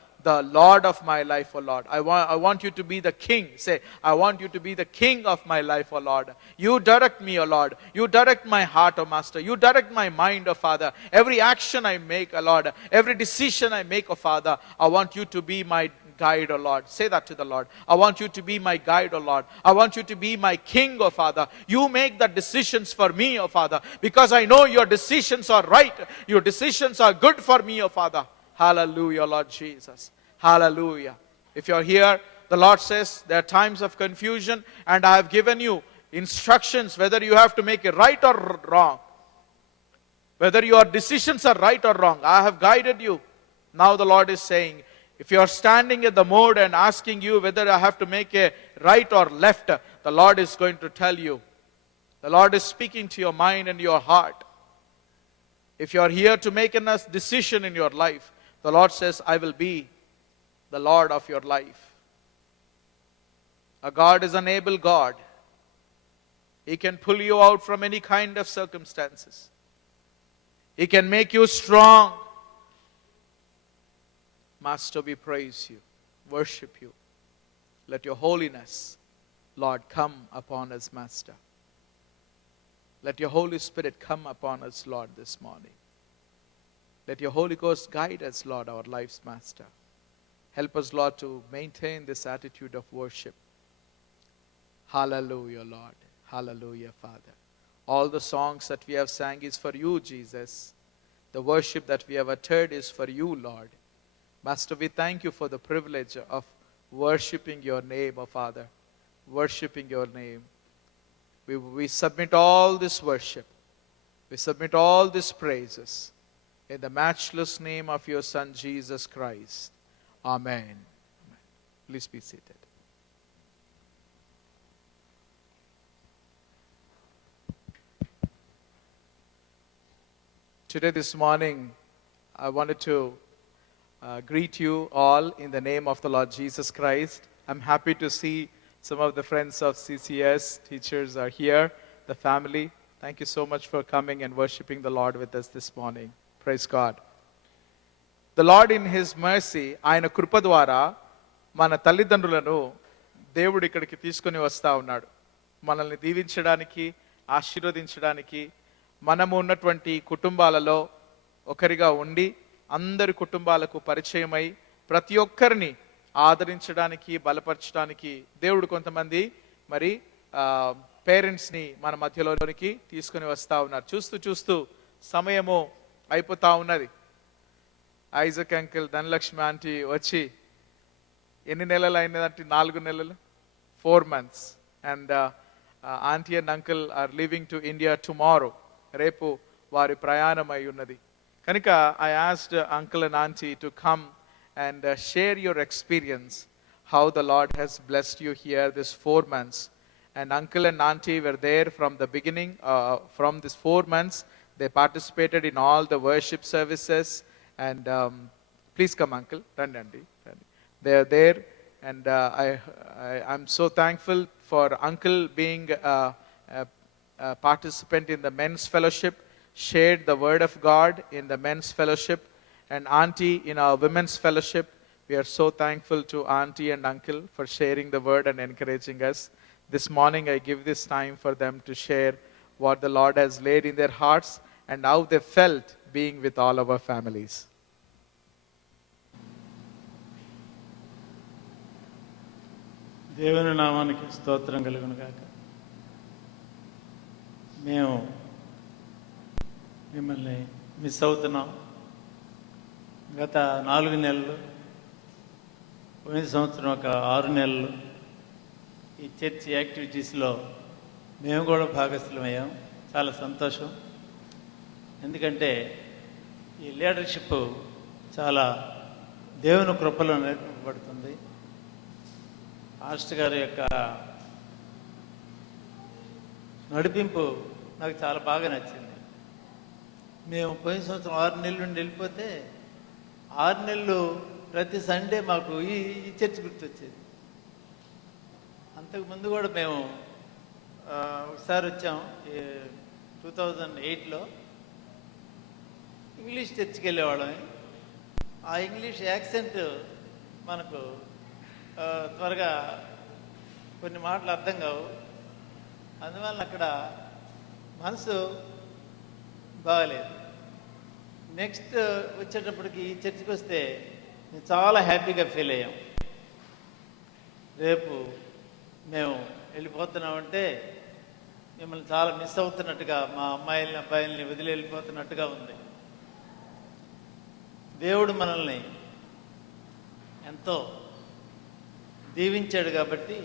Lord of my life, O Lord. I want you to be the King. Say, I want you to be the King of my life, O Lord. You direct me, O Lord. You direct my heart, O Master. You direct my mind, O Father. Every action I make, O Lord. Every decision I make, O Father. I want you to be my guide, O Lord. Say that to the Lord. I want you to be my guide, O Lord. I want you to be my King, O Father. You make the decisions for me, O Father. Because I know your decisions are right. Your decisions are good for me, O Father. Hallelujah, Lord Jesus. Hallelujah. If you're here, the Lord says there are times of confusion and I have given you instructions whether you have to make it right or wrong. Whether your decisions are right or wrong. I have guided you. Now the Lord is saying, if you are standing at the mode and asking you whether I have to make a right or left, the Lord is going to tell you. The Lord is speaking to your mind and your heart. If you are here to make a decision in your life, the Lord says, I will be the Lord of your life. A God is an able God. He can pull you out from any kind of circumstances. He can make you strong. Master, we praise you, worship you. Let your holiness, Lord, come upon us, Master. Let your Holy Spirit come upon us, Lord, this morning. Let your Holy Ghost guide us, Lord, our lives, Master. Help us, Lord, to maintain this attitude of worship. Hallelujah, Lord. Hallelujah, Father. All the songs that we have sang is for you, Jesus. The worship that we have uttered is for you, Lord. Master, we thank you for the privilege of worshiping your name, O Father, worshiping your name. We submit all this worship, we submit all these praises in the matchless name of your Son, Jesus Christ. Amen. Please be seated. Today, this morning, I wanted to greet you all in the name of the Lord Jesus Christ. I'm happy to see some of the friends of CCS, teachers are here, the family. Thank you so much for coming and worshiping the Lord with us this morning. Praise God. The Lord in His mercy, ఆయన కృప ద్వారా మన తల్లిదండ్రులను దేవుడు ఇక్కడికి తీసుకొని వస్తూ ఉన్నాడు. మనల్ని దీవించడానికి, ఆశీర్వదించడానికి, మనము ఉన్నటువంటి కుటుంబాలలో ఒకరిగా ఉండి అందరి కుటుంబాలకు పరిచయమై ప్రతి ఒక్కరిని ఆదరించడానికి, బలపరచడానికి దేవుడు కొంతమంది మరి పేరెంట్స్ని మన మధ్యలోనికి తీసుకుని వస్తూ ఉన్నారు. చూస్తూ చూస్తూ సమయము అయిపోతూ ఉన్నది. ఐజక్ అంకిల్, ధనలక్ష్మి ఆంటీ వచ్చి ఎన్ని నెలలు అయినదంటే 4 నెలలు, 4 months. And aunty and uncle are leaving to India tomorrow. రేపు వారి ప్రయాణం అయి ఉన్నది కనుక I asked uncle and auntie to come and share your experience, how the Lord has blessed you here this 4 months. And uncle and auntie were there from the beginning, from this 4 months. They participated in all the worship services. And please come, uncle. Randi. They are there. And I'm so thankful for uncle being a participant in the men's fellowship, shared the word of God in the men's fellowship, and auntie in our women's fellowship. We are so thankful to auntie and uncle for sharing the word and encouraging us. This morning I give this time for them to share what the Lord has laid in their hearts and how they felt being with all our families. దేవుని నామానికి స్తోత్రం కలుగును గాక. మేము మిమ్మల్ని మిస్ అవుతున్నాం. గత 4 నెలలు, పోయిన సంవత్సరం ఒక 6 నెలలు ఈ చర్చ్ యాక్టివిటీస్లో మేము కూడా భాగస్థులమయ్యాం. చాలా సంతోషం. ఎందుకంటే ఈ లీడర్షిప్ చాలా దేవుని కృపలో నేర్పబడుతుంది. పాస్టర్ గారి యొక్క నడిపింపు నాకు చాలా బాగా నచ్చింది. మేము పోయిన సంవత్సరం 6 నెలల నుండి వెళ్ళిపోతే 6 నెలలు ప్రతి సండే మాకు ఈ చర్చ్ గుర్తొచ్చేది. అంతకుముందు కూడా మేము ఒకసారి వచ్చాం 2008లో. ఇంగ్లీష్ చర్చ్కి వెళ్ళేవాళ్ళమే. ఆ ఇంగ్లీష్ యాక్సెంట్ మనకు త్వరగా కొన్ని మాటలు అర్థం కావు. అందువల్ల అక్కడ మనసు బాగలేదు. నెక్స్ట్ వచ్చేటప్పటికి ఈ చర్చికి వస్తే మేము చాలా హ్యాపీగా ఫీల్ అయ్యాం. రేపు మేము వెళ్ళిపోతున్నామంటే మిమ్మల్ని చాలా మిస్ అవుతున్నట్టుగా, మా అమ్మాయిల్ని అబ్బాయిల్ని వదిలి వెళ్ళిపోతున్నట్టుగా ఉంది. దేవుడు మనల్ని ఎంతో దీవించాడు కాబట్టి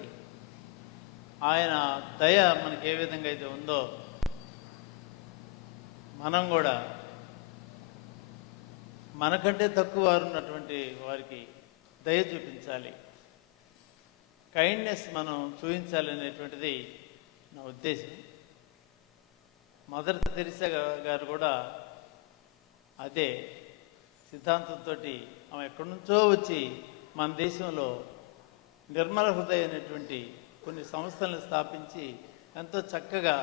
ఆయన దయ మనకి ఏ విధంగా అయితే ఉందో మనం కూడా మనకంటే తక్కువ వారు ఉన్నటువంటి వారికి దయ చూపించాలి, కైండ్నెస్ మనం చూపించాలి అనేటువంటిది నా ఉద్దేశం. మదర్ తెరిసా గారు కూడా అదే సిద్ధాంతంతో ఆమె ఎక్కడి నుంచో వచ్చి మన దేశంలో నిర్మల హృదయ అనేటువంటి కొన్ని సంస్థలను స్థాపించి ఎంతో చక్కగా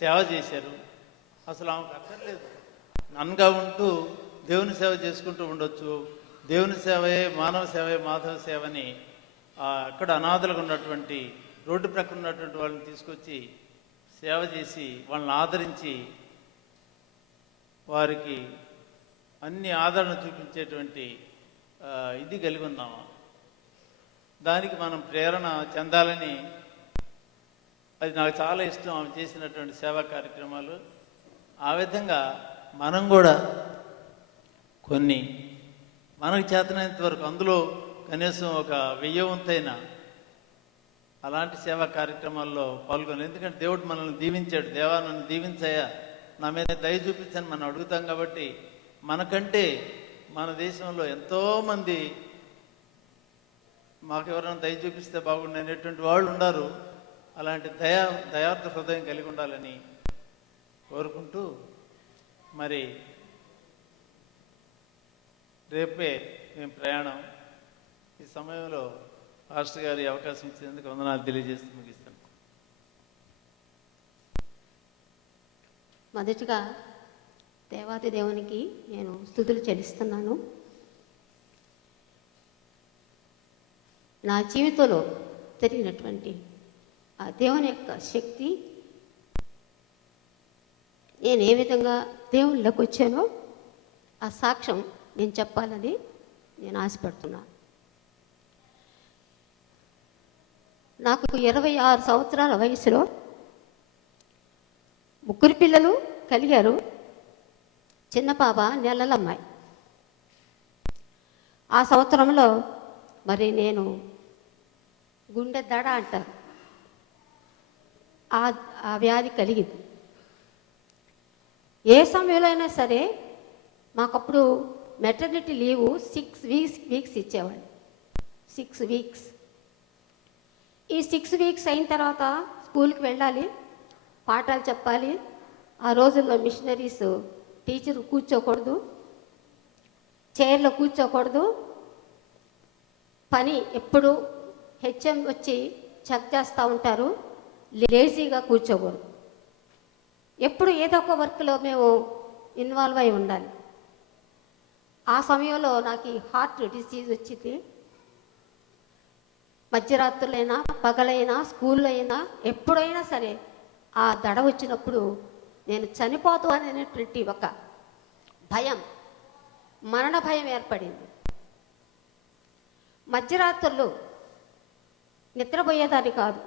సేవ చేశారు. అసలు ఆమెకు అక్కర్లేదు, నన్గా ఉంటూ దేవుని సేవ చేసుకుంటూ ఉండొచ్చు. దేవుని సేవయే మానవ సేవే మాధవ సేవని అక్కడ అనాథలుగా ఉన్నటువంటి రోడ్డు ప్రక్కన ఉన్నటువంటి వాళ్ళని తీసుకొచ్చి సేవ చేసి వాళ్ళని ఆదరించి వారికి అన్ని ఆదరణ చూపించేటువంటి ఇది కలిగి ఉన్నాము. దానికి మనం ప్రేరణ చెందాలని, అది నాకు చాలా ఇష్టం ఆమె చేసినటువంటి సేవా కార్యక్రమాలు. ఆ విధంగా మనం కూడా కొన్ని మనకు చేతనైనంత వరకు అందులో కనీసం ఒక 1000 వంతైన అలాంటి సేవా కార్యక్రమాల్లో పాల్గొని, ఎందుకంటే దేవుడు మనల్ని దీవించాడు. దేవా నన్ను దీవించాయా, నా మీద దయ చూపించని మనం అడుగుతాం. కాబట్టి మనకంటే మన దేశంలో ఎంతోమంది మాకు ఎవరైనా దయ చూపిస్తే బాగుండు అనేటువంటి వాళ్ళు ఉన్నారు. అలాంటి దయార్థ హృదయం కలిగి ఉండాలని కోరుకుంటూ, మరి రేపే మేము ప్రయాణం. ఈ సమయంలో పాస్టర్ గారి అవకాశం ఇచ్చినందుకు వందనాలు తెలియజేస్తూ ముగిస్తాను. మొదటిగా దేవాది దేవునికి నేను స్తుతులు చెల్లిస్తున్నాను. నా జీవితంలో జరిగినటువంటి ఆ దేవుని యొక్క శక్తి, నేను ఏ విధంగా దేవుళ్ళకి వచ్చానో ఆ సాక్ష్యం నేను చెప్పాలని నేను ఆశపడుతున్నాను. నాకు 26 సంవత్సరాల వయసులో 3 పిల్లలు కలిగారు. చిన్న పాప నెలల అమ్మాయి. ఆ సంవత్సరంలో మరి నేను గుండె దడ అంటారు, ఆ వ్యాధి కలిగింది. ఏ సమయంలో అయినా సరే మాకప్పుడు మెటర్నిటీ లీవు 6 వీక్స్ ఇచ్చేవాళ్ళు. 6 వీక్స్. ఈ 6 వీక్స్ అయిన తర్వాత స్కూల్కి వెళ్ళాలి, పాఠాలు చెప్పాలి. ఆ రోజుల్లో మిషనరీస్ టీచర్ కూర్చోకూడదు, చైర్లో కూర్చోకూడదు. పని ఎప్పుడు హెచ్ఎం వచ్చి చెక్ చేస్తూ ఉంటారు. లేజీగా కూర్చోకూడదు. ఎప్పుడు ఏదో ఒక వర్క్లో మేము ఇన్వాల్వ్ అయి ఉండాలి. ఆ సమయంలో నాకు హార్ట్ డిసీజ్ వచ్చింది. మధ్యరాత్రులైనా పగలైనా స్కూల్లో అయినా ఎప్పుడైనా సరే ఆ దడ వచ్చినప్పుడు నేను చనిపోతాను అనేటువంటి ఒక భయం, మరణ భయం ఏర్పడింది. మధ్యరాత్రులు నిద్రపోయేదాన్ని కాదు,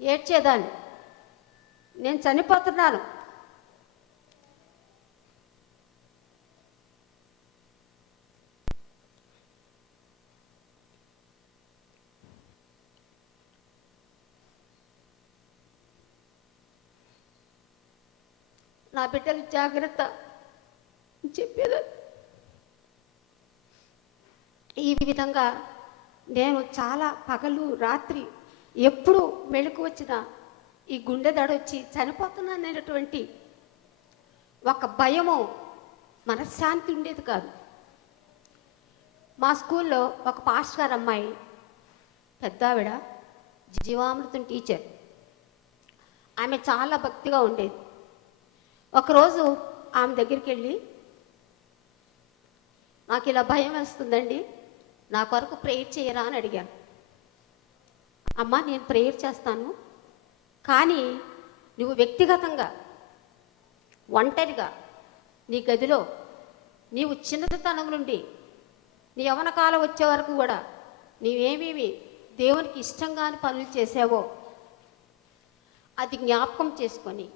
ఏడ్చేదాన్ని. నేను చనిపోతున్నాను, నా బిడ్డలు జాగ్రత్త చెప్పేదాన్ని. ఈ విధంగా నేను చాలా పగలు రాత్రి ఎప్పుడు మెళుకు వచ్చినా ఈ గుండె దడొచ్చి చనిపోతున్నాననేటువంటి ఒక భయము, మనశ్శాంతి ఉండేది కాదు. మా స్కూల్లో ఒక పాస్టర్ గారు అమ్మాయి, పెద్దావిడ, జీవామృతం టీచర్. ఆమె చాలా భక్తిగా ఉండేది. ఒకరోజు ఆమె దగ్గరికి వెళ్ళి, నాకు ఇలా భయం వేస్తుందండి, నా కొరకు ప్రేయర్ చేయరా అని అడిగాను. అమ్మ, నేను ప్రేయర్ చేస్తాను, కానీ నువ్వు వ్యక్తిగతంగా ఒంటరిగా నీ గదిలో నీవు చిన్నతనం నుండి నీ యవ్వన కాలం వచ్చే వరకు కూడా నీవేమేమి దేవునికి ఇష్టంగాని పనులు చేసావో అది జ్ఞాపకం చేసుకొని,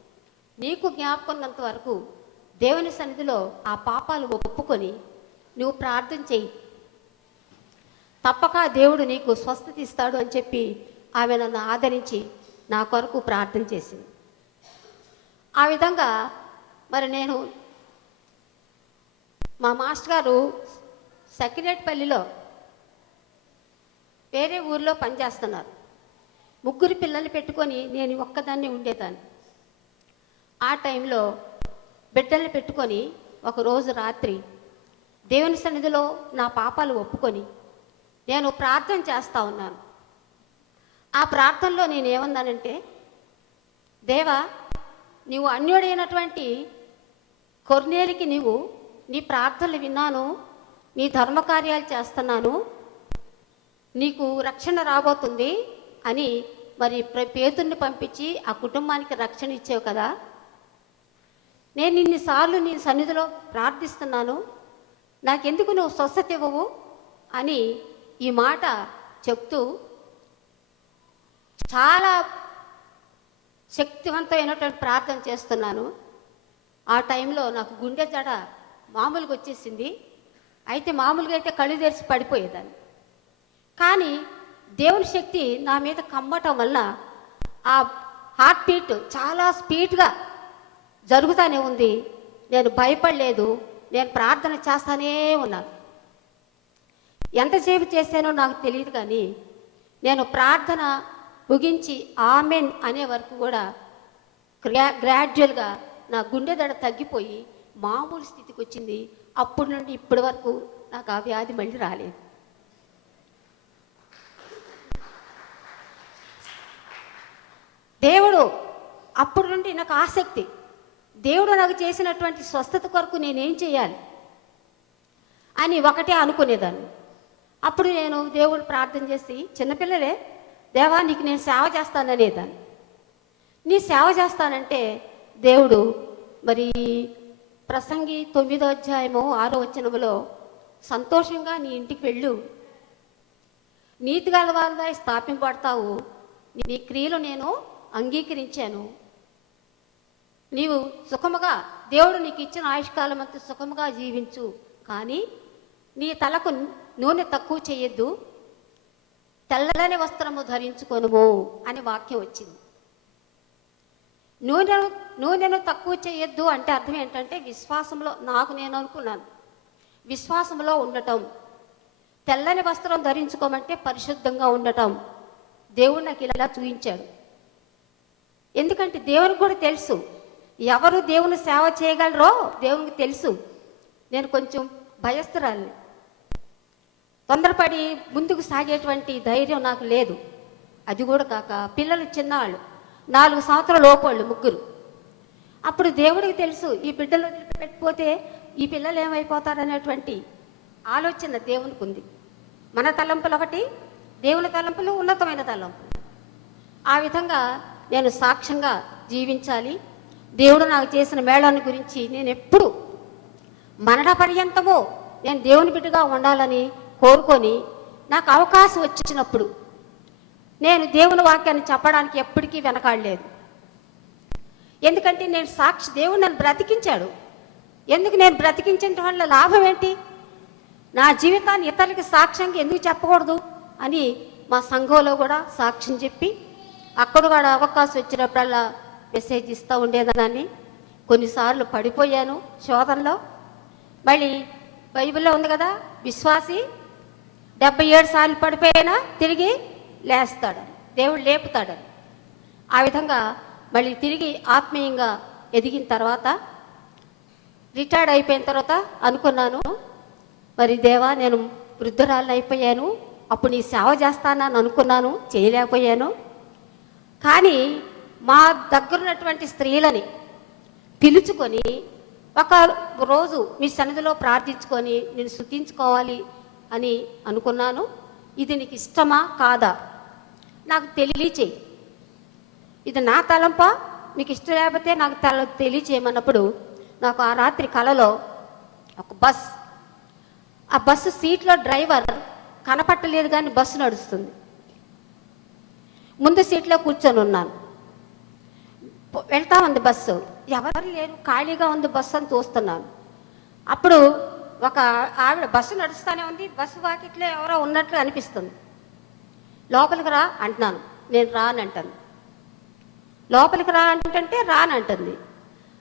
నీకు జ్ఞాపకం ఉన్నంత వరకు దేవుని సన్నిధిలో ఆ పాపాలు ఒప్పుకొని నువ్వు ప్రార్థన చేయి, తప్పక దేవుడు నీకు స్వస్థత ఇస్తాడు అని చెప్పి ఆమె నన్ను ఆదరించి నా కొరకు ప్రార్థన చేసింది. ఆ విధంగా మరి నేను, మా మాస్టర్ గారు సకినేటిపల్లిలో వేరే ఊర్లో పనిచేస్తున్నారు. 3 పిల్లల్ని పెట్టుకొని నేను ఒక్కదాన్ని ఉండేదాన్ని. ఆ టైంలో బిడ్డల్ని పెట్టుకొని ఒకరోజు రాత్రి దేవుని సన్నిధిలో నా పాపాలు ఒప్పుకొని నేను ప్రార్థన చేస్తూ ఉన్నాను. ఆ ప్రార్థనలో నేను ఏమన్నానంటే, దేవా, నీవు అన్యుడైనటువంటి కొర్నేలికి నీవు నీ ప్రార్థనలు విన్నాను, నీ ధర్మకార్యాలు చేస్తున్నాను, నీకు రక్షణ రాబోతుంది అని మరి పేతుర్ని పంపించి ఆ కుటుంబానికి రక్షణ ఇచ్చావు కదా, నేను ఇన్నిసార్లు నీ సన్నిధిలో ప్రార్థిస్తున్నాను, నాకెందుకు నువ్వు స్వస్థత ఇవ్వవు అని ఈ మాట చెప్తూ చాలా శక్తివంతమైనటువంటి ప్రార్థన చేస్తున్నాను. ఆ టైంలో నాకు గుండె జడ మామూలుగా వచ్చేసింది. అయితే మామూలుగా అయితే కళ్ళు తెరిచి పడిపోయేదాన్ని. కానీ దేవుని శక్తి నా మీద కమ్మటం వల్ల ఆ హార్ట్ బీట్ చాలా స్పీడ్గా జరుగుతూనే ఉంది. నేను భయపడలేదు, నేను ప్రార్థన చేస్తానే ఉన్నాను. ఎంతసేపు చేశానో నాకు తెలియదు, కానీ నేను ప్రార్థన ముగించి ఆమెన్ అనే వరకు కూడా గ్రాడ్యువల్గా నా గుండె దడ తగ్గిపోయి మామూలు స్థితికి వచ్చింది. అప్పటి నుండి ఇప్పటి వరకు నాకు ఆ వ్యాధి మళ్ళీ రాలేదు. దేవుడు అప్పటి నుండి నాకు ఆసక్తి, దేవుడు నాకు చేసినటువంటి స్వస్థత కొరకు నేనేం చేయాలి అని ఒకటే అనుకునేదాన్ని. అప్పుడు నేను దేవుడు ప్రార్థన చేసి, చిన్నపిల్లలే దేవా నీకు నేను సేవ చేస్తాననేదాన్ని. నీ సేవ చేస్తానంటే దేవుడు మరి ప్రసంగి 9వ అధ్యాయము 6వ వచనములో సంతోషంగా నీ ఇంటికి వెళ్ళు, నీతి గల వారిదై స్థాపింపబడతావు, నీ క్రియలు నేను అంగీకరించాను, నీవు సుఖముగా దేవుడు నీకు ఇచ్చిన ఆయుష్కాలం అంతా సుఖముగా జీవించు, కానీ నీ తలకు నూనె తక్కువ చేయొద్దు, తెల్లని వస్త్రము ధరించుకొనుము అని వాక్యం వచ్చింది. నూనెను తక్కువ చేయొద్దు అంటే అర్థం ఏంటంటే విశ్వాసంలో, నాకు నేను అనుకున్నాను, విశ్వాసంలో ఉండటం. తెల్లని వస్త్రం ధరించుకోమంటే పరిశుద్ధంగా ఉండటం. దేవుడు నాకు ఇలా చూపించాడు. ఎందుకంటే దేవునికి కూడా తెలుసు ఎవరు దేవుని సేవ చేయగలరో దేవునికి తెలుసు. నేను కొంచెం భయస్తురాలిని, తొందరపడి ముందుకు సాగేటువంటి ధైర్యం నాకు లేదు. అది కూడా కాక పిల్లలు చిన్నవాళ్ళు, 4 సంవత్సరాల లోపళ్ళు ముగ్గురు. అప్పుడు దేవుడికి తెలుసు ఈ బిడ్డలు పెట్టిపోతే ఈ పిల్లలు ఏమైపోతారనేటువంటి ఆలోచన దేవునికి ఉంది. మన తలంపులు ఒకటి, దేవుని తలంపులు ఉన్నతమైన తలంపులు. ఆ విధంగా నేను సాక్ష్యంగా జీవించాలి. దేవుడు నాకు చేసిన మేళాన్ని గురించి నేను ఎప్పుడు మరణ పర్యంతమో నేను దేవుని బిడ్డగా ఉండాలని కోరుకొని నాకు అవకాశం వచ్చినప్పుడు నేను దేవుని వాక్యాన్ని చెప్పడానికి ఎప్పటికీ వెనకాడలేదు. ఎందుకంటే నేను దేవుడు నన్ను బ్రతికించాడు. ఎందుకు నేను బ్రతికించడం వల్ల లాభం ఏంటి? నా జీవితాన్ని ఇతరులకి సాక్ష్యంగా ఎందుకు చెప్పకూడదు అని మా సంఘంలో కూడా సాక్ష్యం చెప్పి అక్కడ కూడా అవకాశం వచ్చినప్పుడల్లా మెసేజ్ ఇస్తూ ఉండేదాన్ని. కొన్నిసార్లు పడిపోయాను శోధనలో. మళ్ళీ బైబిల్లో ఉంది కదా, విశ్వాసి 77 సార్లు పడిపోయినా తిరిగి లేస్తాడని, దేవుడు లేపుతాడని. ఆ విధంగా మళ్ళీ తిరిగి ఆత్మీయంగా ఎదిగిన తర్వాత రిటైర్డ్ అయిపోయిన తర్వాత అనుకున్నాను, మరి దేవా నేను వృద్ధురాలను అయిపోయాను, అప్పుడు నీ సేవ చేస్తానని అనుకున్నాను, చేయలేకపోయాను. కానీ మా దగ్గర ఉన్నటువంటి స్త్రీలని పిలుచుకొని ఒక రోజు మీ సన్నిధిలో ప్రార్థించుకొని నేను స్తుతించుకోవాలి అని అనుకున్నాను. ఇది నీకు ఇష్టమా కాదా నాకు తెలియచేయి, ఇది నా తలంపా, మీకు ఇష్టం లేకపోతే నాకు తెలియచేయమన్నప్పుడు నాకు ఆ రాత్రి కలలో ఒక ఆ బస్సు సీట్లో డ్రైవర్ కనపట్టలేదు, కానీ బస్సు నడుస్తుంది. ముందు సీట్లో కూర్చొని ఉన్నాను. వెళ్తా ఉంది బస్సు, ఎవరు లేరు, ఖాళీగా ఉంది బస్సు అని చూస్తున్నాను. అప్పుడు ఒక ఆవిడ బస్సు నడుస్తూనే ఉంది, బస్సు వాకిట్లో ఎవరో ఉన్నట్లు అనిపిస్తుంది. లోపలికి రా అంటున్నాను, నేను రానంటాను. లోపలికి రా అంటే రానంటుంది.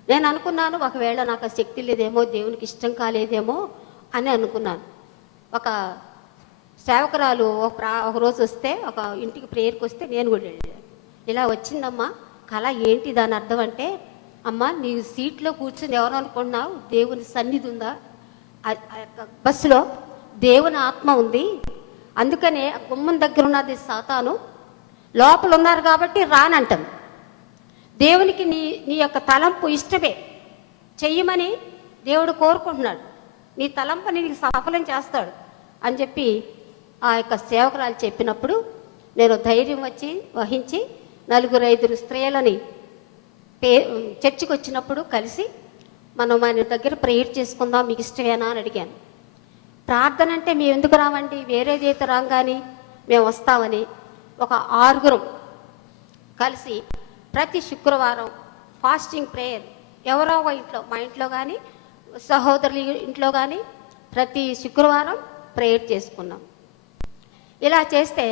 నేను అనుకున్నాను ఒకవేళ నాకు ఆ శక్తి లేదేమో, దేవునికి ఇష్టం కాలేదేమో అని అనుకున్నాను. ఒక సేవకురాలు ఒక రోజు వస్తే, ఒక ఇంటికి ప్రేయర్కి వస్తే నేను కూడా వెళ్ళాను. ఇలా వచ్చిందమ్మా కళ, ఏంటి దాని అర్థం అంటే, అమ్మ నీ సీట్లో కూర్చుని ఎవరు అనుకున్నావు, దేవుని సన్నిధి ఉందా, బస్సులో దేవుని ఆత్మ ఉంది, అందుకనే గుమ్మం దగ్గర ఉన్నది సాతాను, లోపల ఉన్నారు కాబట్టి రానంటాను. దేవునికి నీ యొక్క తలంపు ఇష్టమే, చెయ్యమని దేవుడు కోరుకుంటున్నాడు, నీ తలంపుని నీకు సఫలం చేస్తాడు అని చెప్పి ఆ యొక్క సేవకురాలు చెప్పినప్పుడు నేను ధైర్యం వహించి 4-5 స్త్రీలని చర్చికి వచ్చినప్పుడు కలిసి మనం మన దగ్గర ప్రేయర్ చేసుకుందాం, మీకు ఇష్టమేనా అని అడిగాను. ప్రార్థన అంటే మేము ఎందుకు రావండి, వేరేదైతే రాం కానీ మేము వస్తామని ఒక 6 కలిసి ప్రతి శుక్రవారం ఫాస్టింగ్ ప్రేయర్ ఎవరో ఇంట్లో, మా ఇంట్లో కానీ సహోదరుల ఇంట్లో కానీ ప్రతి శుక్రవారం ప్రేయర్ చేసుకున్నాం. ఇలా చేస్తే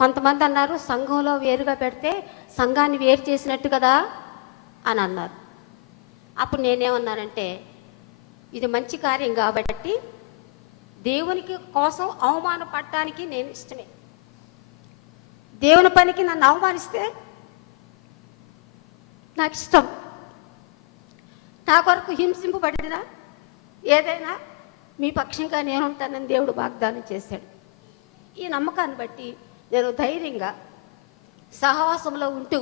కొంతమంది అన్నారు సంఘంలో వేరుగా పెడితే సంఘాన్ని వేరు చేసినట్టు కదా అని అన్నారు. అప్పుడు నేనేమన్నానంటే ఇది మంచి కార్యం కాబట్టి దేవునికి కోసం అవమానపడటానికి నేను ఇష్టమే. దేవుని పనికి నన్ను అవమానిస్తే నాకు ఇష్టం. నా కొరకు హింసింపబడినా ఏదైనా మీ పక్షంగా నేను ఉంటానని దేవుడు వాగ్దానం చేశాడు. ఈ నమ్మకాన్ని బట్టి నేను ధైర్యంగా సహవాసంలో ఉంటూ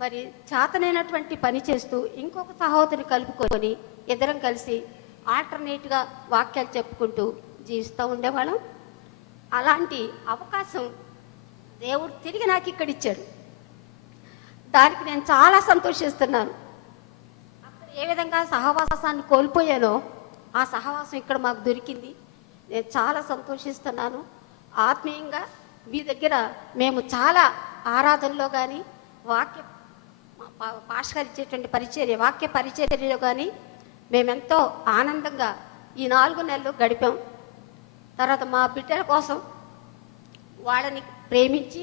మరి చేతనైనటువంటి పని చేస్తూ ఇంకొక సహోదరిని కలుపుకొని ఇద్దరం కలిసి ఆల్టర్నేట్గా వాక్యాలు చెప్పుకుంటూ జీవిస్తూ ఉండేవాళ్ళం. అలాంటి అవకాశం దేవుడు తిరిగి నాకు ఇక్కడ ఇచ్చాడు. దానికి నేను చాలా సంతోషిస్తున్నాను. అక్కడ ఏ విధంగా సహవాసాన్ని కోల్పోయానో ఆ సహవాసం ఇక్కడ మాకు దొరికింది. నేను చాలా సంతోషిస్తున్నాను. ఆత్మీయంగా మీ దగ్గర మేము చాలా ఆరాధనలో కానీ వాక్య పాస్టర్ ఇచ్చేటువంటి పరిచర్య వాక్య పరిచర్యలో కానీ మేమెంతో ఆనందంగా ఈ 4 నెలలు గడిపాం. తర్వాత మా బిడ్డల కోసం వాళ్ళని ప్రేమించి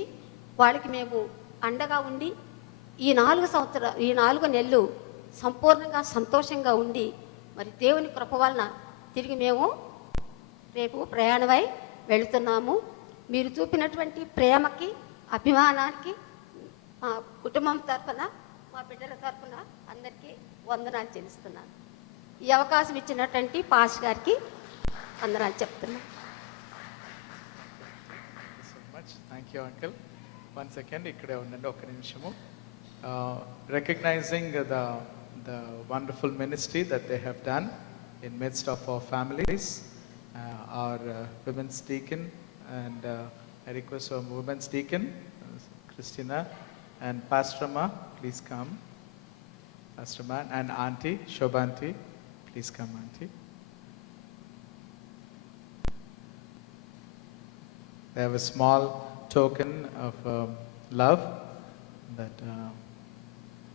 వాళ్ళకి మేము అండగా ఉండి ఈ 4 నెలలు సంపూర్ణంగా సంతోషంగా ఉండి మరి దేవుని కృప వలన తిరిగి మేము రేపు ప్రయాణమై వెళుతున్నాము. మీరు చూపినటువంటి ప్రేమకి అభిమానానికి మా కుటుంబం తరఫున మా బిడ్డల తరఫున అందరికీ వందనాలు చెల్లిస్తున్నాను. ఈ అవకాశం ఇచ్చినటువంటి పాస్ గారికి వందనాలు చెప్తున్నాను. Thank you, uncle. Once again, ikkade undandi oka nimishamo. Recognizing the wonderful ministry that they have done in midst of our families, our women's deacon, and I request our women's deacon, Christina, and Pastor Ma, please come. Pastor Ma and Auntie Shobhanti, please come, Auntie. They have a small token of love that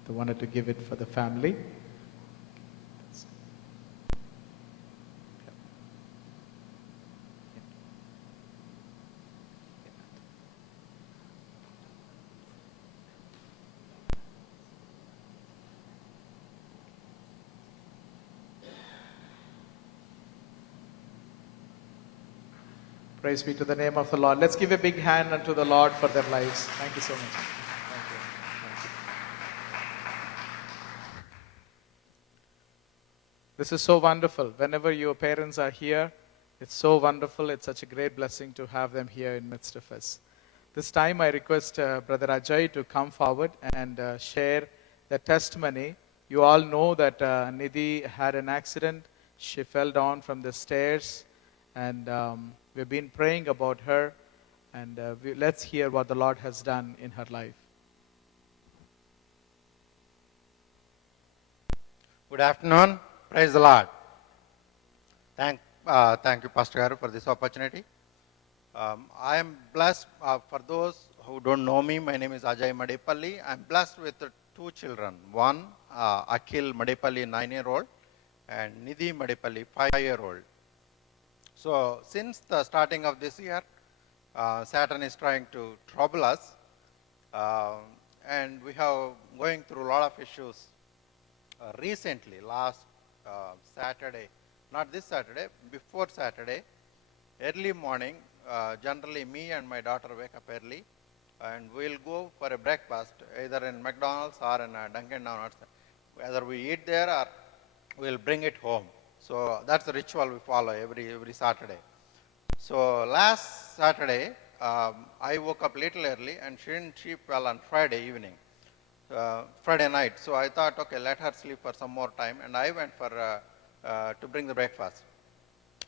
they wanted to give it for the family. Praise be to the name of the Lord. Let's give a big hand unto the Lord for their lives. Thank you so much. Thank you. Thank you. This is so wonderful. Whenever your parents are here, it's so wonderful. It's such a great blessing to have them here in midst of us. This time I request Brother Ajay to come forward and share the testimony. You all know that Nidhi had an accident. She fell down from the stairs, and we've been praying about her, and let's hear what the Lord has done in her life. Good afternoon. Praise the Lord. Thank you, Pastor Garu, for this opportunity. I am blessed. For those who don't know me, my name is Ajay Madepalli. I'm blessed with 2 children. One, Akhil Madepalli, 9-year-old, and Nidhi Madepalli, 5-year-old. So since the starting of this year, Satan is trying to trouble us, and we have going through a lot of issues. Recently, last Saturday, not this Saturday, before Saturday, early morning, generally me and my daughter wake up early, and we'll go for a breakfast either in McDonald's or in Dunkin' Donuts. Whether we eat there or we'll bring it home. So that's the ritual we follow every Saturday. So last Saturday, I woke up little early and she didn't sleep well on Friday evening, Friday night. So I thought, okay, let her sleep for some more time, and I went for to bring the breakfast.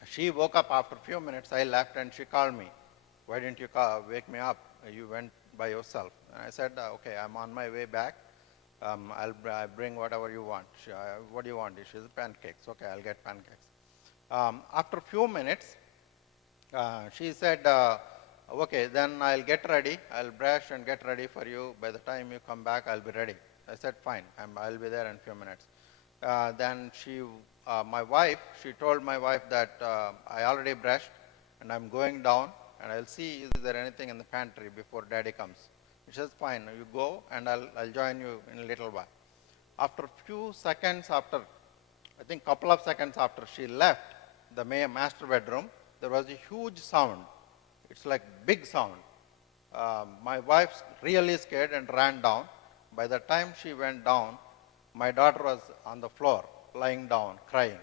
She woke up after a few minutes. I left and she called me. Why didn't you wake me up? You went by yourself. And I said, okay, I'm on my way back. I'll bring whatever you want. What do you want? She said, pancakes. Okay, I'll get pancakes. After a few minutes, she said, okay, then I'll get ready. I'll brush and get ready for you. By the time you come back, I'll be ready. I said, fine. I'll be there in a few minutes. Then my wife, she told my wife that I already brushed and I'm going down and I'll see is there anything in the pantry before daddy comes. She says, fine, you go and I'll join you in a little while. After a few seconds after, I think couple of seconds after she left the master bedroom, there was a huge sound. It's like big sound. My wife really scared and ran down. By the time she went down, my daughter was on the floor, lying down, crying.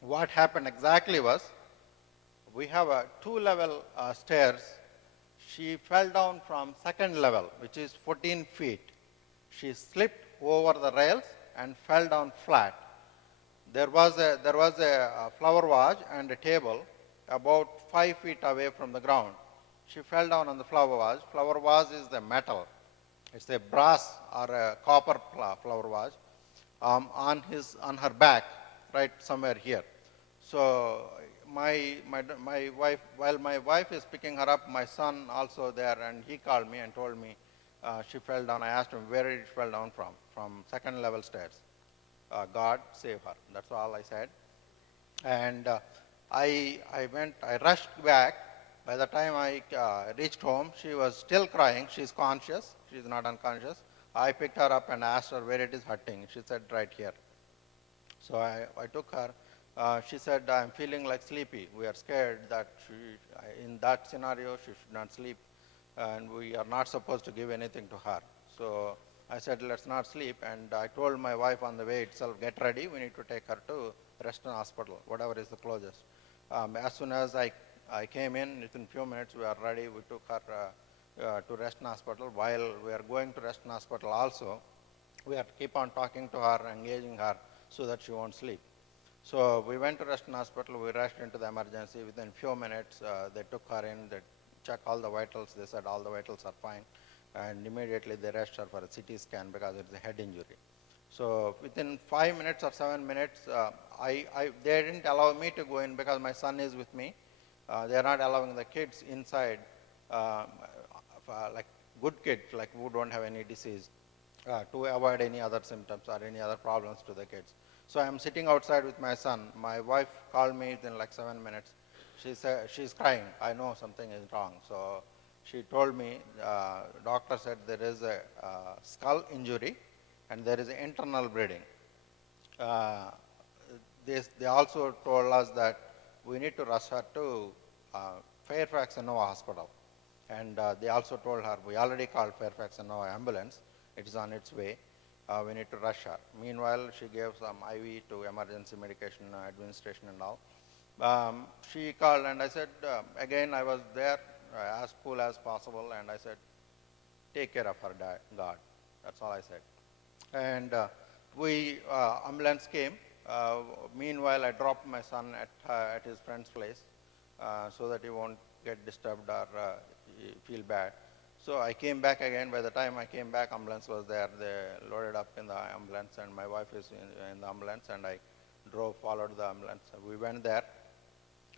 What happened exactly was, we have a two-level stairs. She fell down from second level, which is 14 feet. She slipped over the rails and fell down flat. There was a flower vase and a table about 5 feet away from the ground. She fell down on the flower vase. Flower vase is the metal. It's a brass or a copper flower vase on her back, right somewhere here. So my wife, while my wife is picking her up, my son also there, and he called me and told me she fell down. I asked him where she fell down from second level stairs. God save her. That's all I said. And I rushed back. By the time I reached home, she was still crying. She's conscious. She's not unconscious. I picked her up and asked her where it is hurting. She said, right here. So I took her. She said, I'm feeling like sleepy. We are scared that in that scenario, she should not sleep. And we are not supposed to give anything to her. So I said, let's not sleep. And I told my wife on the way itself, get ready. We need to take her to Reston Hospital, whatever is the closest. As soon as I came in, within few minutes, we are ready. We took her to Reston Hospital. While we are going to Reston Hospital also, we have to keep on talking to her, engaging her, so that she won't sleep. So we went to Reston Hospital. We rushed into the emergency. Within few minutes, they took her in. They checked all the vitals. They said all the vitals are fine. And immediately they rushed her for a CT scan because it's a head injury. So within 5 minutes or 7 minutes, they didn't allow me to go in because my son is with me. They are not allowing the kids inside, like good kids, like who don't have any disease, to avoid any other symptoms or any other problems to the kids. So I'm sitting outside with my son. My wife called me within like 7 minutes. She said, she's crying. I know something is wrong. So she told me, doctor said there is a skull injury and there is internal bleeding. They also told us that we need to rush her to Fairfax Innova Hospital. And they also told her, we already called Fairfax Innova ambulance. It is on its way. We need to rush her. Meanwhile, she gave some IV to emergency medication administration and all. She called and I said, again, I was there as cool as possible, and I said, take care of her, God. That's all I said. And ambulance came. Meanwhile, I dropped my son at his friend's place so that he won't get disturbed or feel bad. So I came back again. By the time I came back, ambulance was there. They loaded up in the ambulance, and my wife is in the ambulance, and I followed the ambulance. We went there.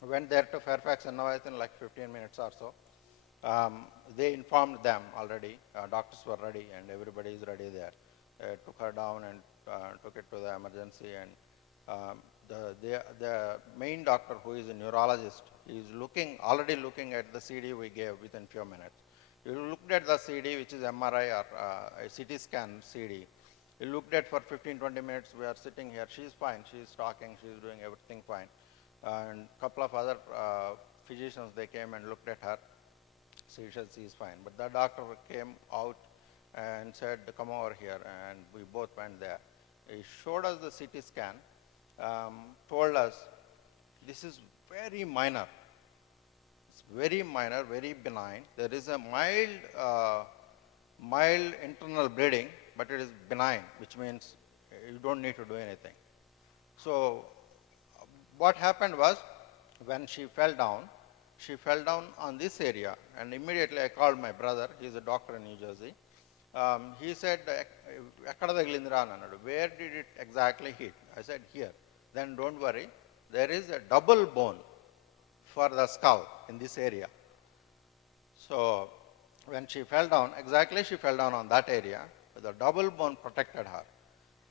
Went there to Fairfax Innova in like 15 minutes or so. They informed them already. Doctors were ready, and everybody is ready there. Took her down and took it to the emergency. And the main doctor, who is a neurologist, is already looking at the CD we gave within few minutes. He looked at the CD, which is MRI or a CT scan CD. He looked at for 15-20 minutes. We are sitting here. She's fine. She's talking. She's doing everything fine. And a couple of other physicians, they came and looked at her. She said she's fine. But the doctor came out and said, come over here. And we both went there. He showed us the CT scan, told us this is very minor. It's very minor, very benign. There is a mild internal bleeding, but it is benign, which means you don't need to do anything. So what happened was, when she fell down on this area, and immediately I called my brother. He's a doctor in New Jersey. He said, where did it exactly hit? I said, here. Then don't worry, there is a double bone for the skull in this area. So when she fell down, she fell down on that area. The double bone protected her.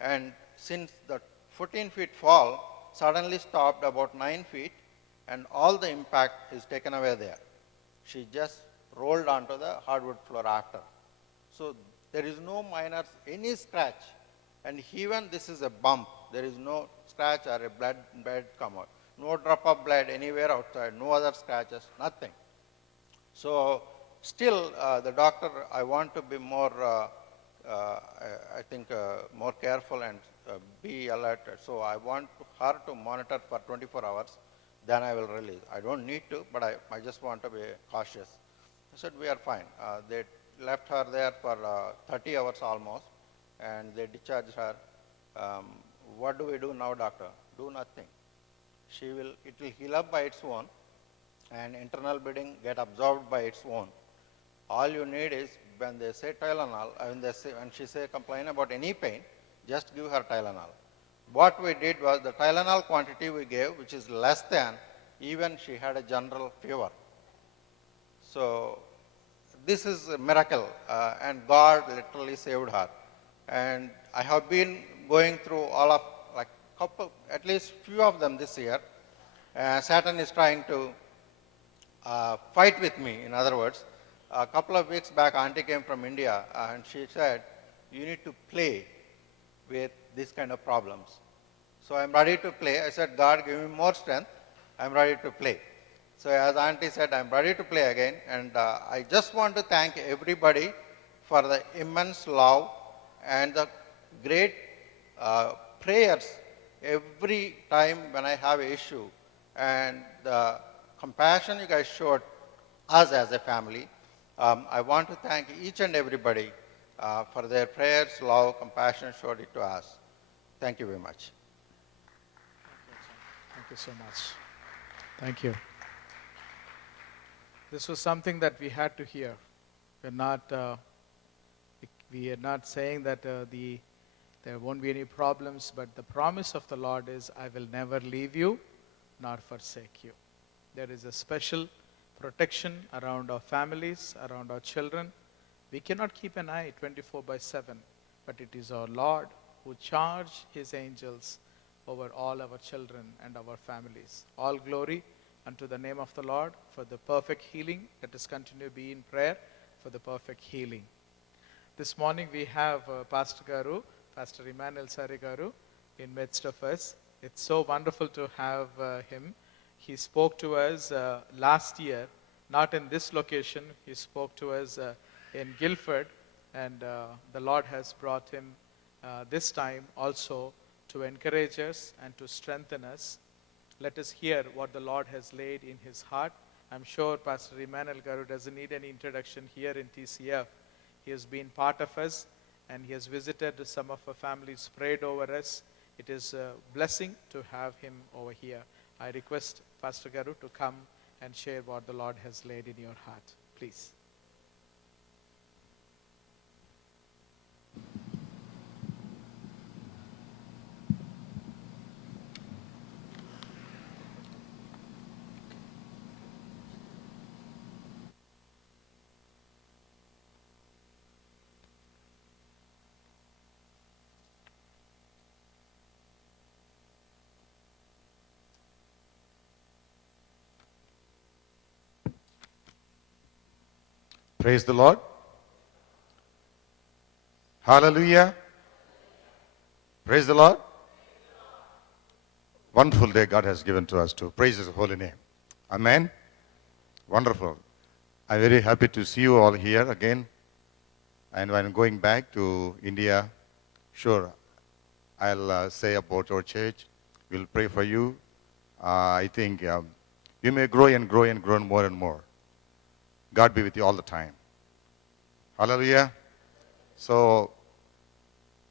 and since the 14 feet fall, suddenly stopped about 9 feet, and all the impact is taken away there. She just rolled onto the hardwood floor after. So there is no minor, any scratch, and even this is a bump. There is no scratch or a blood come out. No drop of blood anywhere outside, no other scratches, nothing. So still, the doctor, I want to be more, I think, more careful and be alert. So I want her to monitor for 24 hours, then I will release. I don't need to, but I just want to be cautious. I said, we are fine. They left her there for 30 hours almost, and they discharged her. What do we do now, doctor? Do nothing. It will heal up by its own, and internal bleeding get absorbed by its own. All you need is, when they say Tylenol, when she say complain about any pain, just give her Tylenol. What we did was, the Tylenol quantity we gave, which is less than, even she had a general fever. So this is a miracle, and God literally saved her. And I have been going through all of, like, at least few of them this year. Satan is trying to fight with me, in other words. A couple of weeks back, auntie came from India, and she said, you need to play with this kind of problems. So I'm ready to play. I said, God, give me more strength. I'm ready to play. So as auntie said, I'm ready to play again. And I just want to thank everybody for the immense love and the great prayers every time when I have an issue, and the compassion you guys showed us as a family. I want to thank each and everybody for their prayers, love, compassion showed it to us. Thank you very much. Thank you so much. Thank you. This was something that we had to hear. We are not saying that there won't be any problems, but the promise of the Lord is, I will never leave you nor forsake you. There is a special protection around our families, around our children. We cannot keep an eye 24/7, but it is our Lord who charged his angels over all our children and our families. All glory unto the name of the Lord for the perfect healing. Let us continue to be in prayer for the perfect healing. This morning we have Pastor Emmanuel Sari Garu, in midst of us. It's so wonderful to have him. He spoke to us last year, not in this location. He spoke to us in Guildford, and the Lord has brought him this time also to encourage us and to strengthen us. Let us hear what the Lord has laid in his heart. I'm sure Pastor Emmanuel Garu doesn't need any introduction here in TCF. He has been part of us, and he has visited some of our families, prayed over us. It is a blessing to have him over here. I request Pastor Garu to come and share what the Lord has laid in your heart. Please. Praise the Lord. Hallelujah. Praise the Lord. Wonderful day God has given to us to praise his holy name. Amen. Wonderful. I'm very happy to see you all here again. And when going back to India, sure, I'll say about our church. We'll pray for you. I think you may grow and grow and grow more and more. God be with you all the time. Hallelujah. So,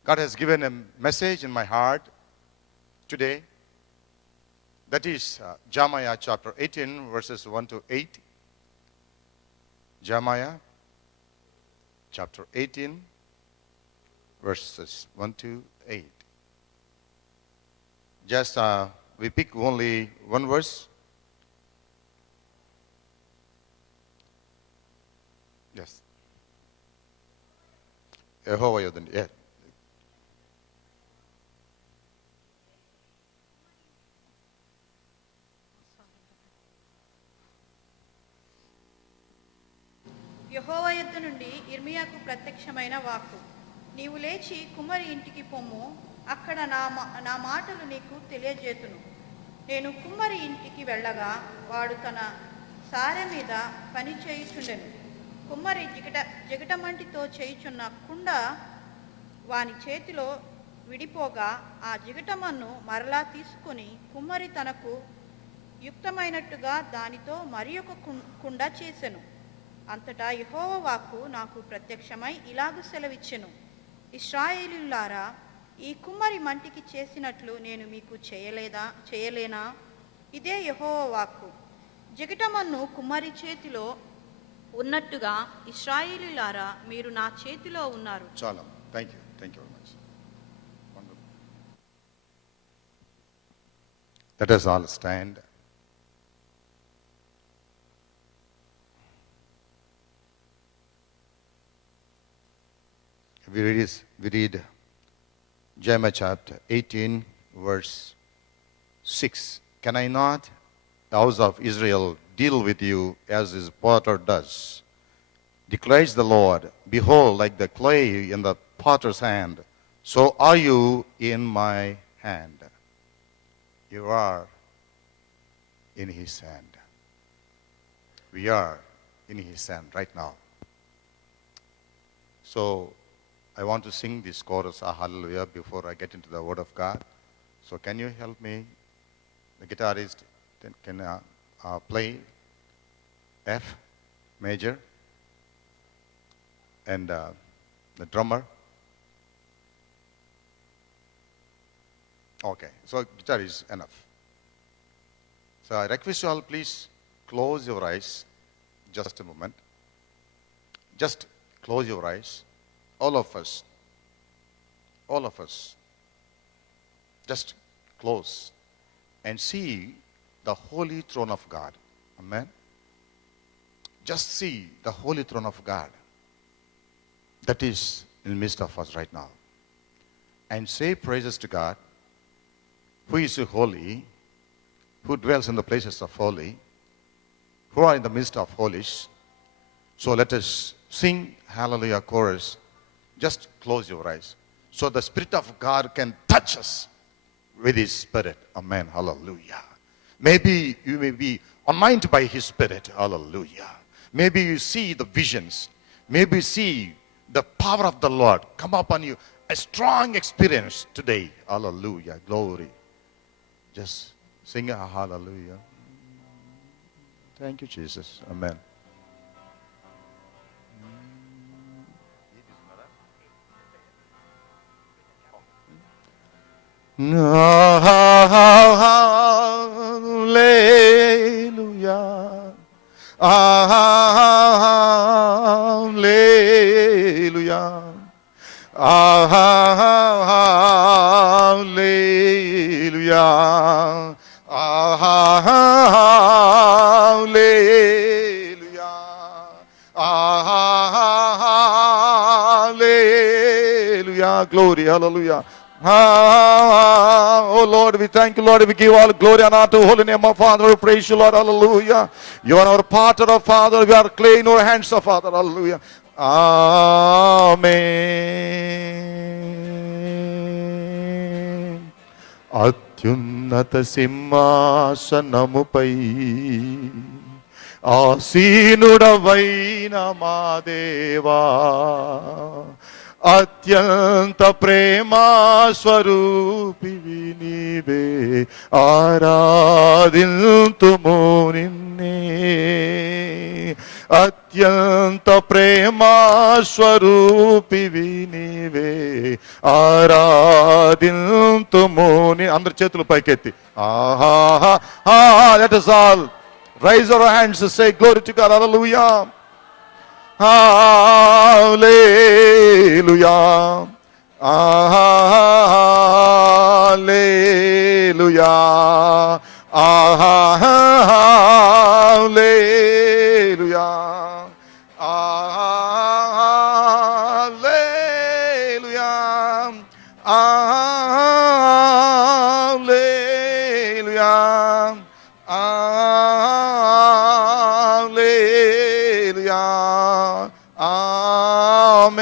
God has given a message in my heart today. That is Jeremiah chapter 18, verses 1 to 8. Jeremiah chapter 18, verses 1 to 8. Just we pick only one verse. Yes. Yehovah Yodhan. Yeah. ప్రత్యక్షమైన వాక్కు. నీవు లేచి కుమ్మరి ఇంటికి పొమ్ము, అక్కడ నా మాటలు నీకు తెలియజేతును. నేను కుమ్మరి ఇంటికి వెళ్ళగా వాడు తన సారె మీద పని చేయుచుండెను. కుమ్మరి జిగటమంటితో చేయుచున్న కుండ వాని చేతిలో విడిపోగా ఆ జిగటమన్ను మరలా తీసుకొని కుమ్మరి తనకు యుక్తమైనట్టుగా దానితో మరి ఒక కుండ చేసెను. అంతటా యెహోవా వాక్కు నాకు ప్రత్యక్షమై ఇలాగు సెలవిచ్చెను, ఇశ్రాయేలీయులారా, ఈ కుమ్మరి మంటికి చేసినట్లు నేను మీకు చేయలేనా? ఇదే యెహోవా వాక్కు. జిగటమన్ను కుమ్మరి చేతిలో ఉన్నట్టుగా ఇశ్రాయేలీయులారా, మీరు నా చేతిలో ఉన్నారు. చాలా thank you very much. Let us all stand. We read Jeremiah chapter 18, verse 6. Can I not, the house of Israel, deal with you as his potter does? Declares the Lord, behold, like the clay in the potter's hand, so are you in my hand. You are in his hand. We are in his hand right now. So, I want to sing this chorus, Hallelujah, before I get into the Word of God. So, can you help me? The guitarist can play F major, and the drummer. Okay, so guitar is enough. So, I request you all, please close your eyes. Just a moment. Just close your eyes. All of us, just close and see the holy throne of God. Amen. Just see the holy throne of God that is in the midst of us right now. And say praises to God, who is holy, who dwells in the places of holy, who are in the midst of holies. So let us sing Hallelujah chorus. Just close your eyes so the Spirit of God can touch us with His Spirit. Amen. Hallelujah. Maybe you may be anointed by His Spirit. Hallelujah. Maybe you see the visions. Maybe you see the power of the Lord come upon you. A strong experience today. Hallelujah. Glory. Just sing a hallelujah. Thank you, Jesus. Amen. Hallelujah. Hallelujah. Hallelujah. Hallelujah. Glory. Hallelujah. Oh Lord, we thank you, Lord. We give all glory and honor to the holy name of Father. We praise you, Lord. Hallelujah. You are our potter, of Father. We are clay in your hands, of Father. Hallelujah. Amen. అత్యున్నత సింహాసనముపై ఆసీనుడవైన మా దేవా, అత్యంత ప్రేమా స్వరూపివి నీవే, ఆరాధింతుము నిన్నే. అత్యంత ప్రేమా స్వరూపివి నీవే, ఆరాధింతుము ని. అందరి చేతులు పైకెత్తి ఆహా. Let us all raise our hands and say glory to God. Hallelujah. Hallelujah. Hallelujah. Hallelujah. Hallelujah. Hallelujah. Hallelujah. Amen.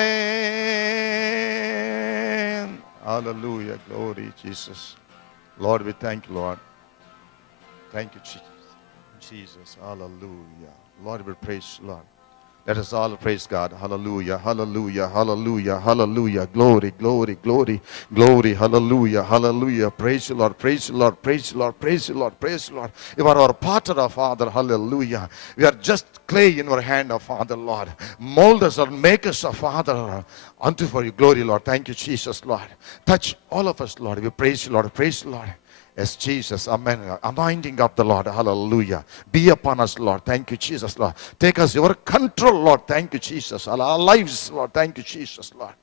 Hallelujah. Glory, Jesus. Lord, we thank you, Lord. Thank you, Jesus. Jesus. Hallelujah. Lord, we praise you, Lord. Let us all praise God. Hallelujah, hallelujah, hallelujah, hallelujah. Glory, glory, glory, glory. Hallelujah, hallelujah. Praise you, Lord, praise you, Lord, praise you, Lord, praise you, Lord, praise you, Lord. You are our potter, our Father. Hallelujah. We are just clay in your hand, our Father, Lord. Mold us or make us, our Father, unto for your glory, Lord. Thank you, Jesus, Lord. Touch all of us, Lord. We praise you, Lord, praise you, Lord. Yes, Jesus, amen. Anointing of the Lord, hallelujah. Be upon us, Lord. Thank you, Jesus, Lord. Take us your control, Lord. Thank you, Jesus. All our lives, Lord. Thank you, Jesus, Lord.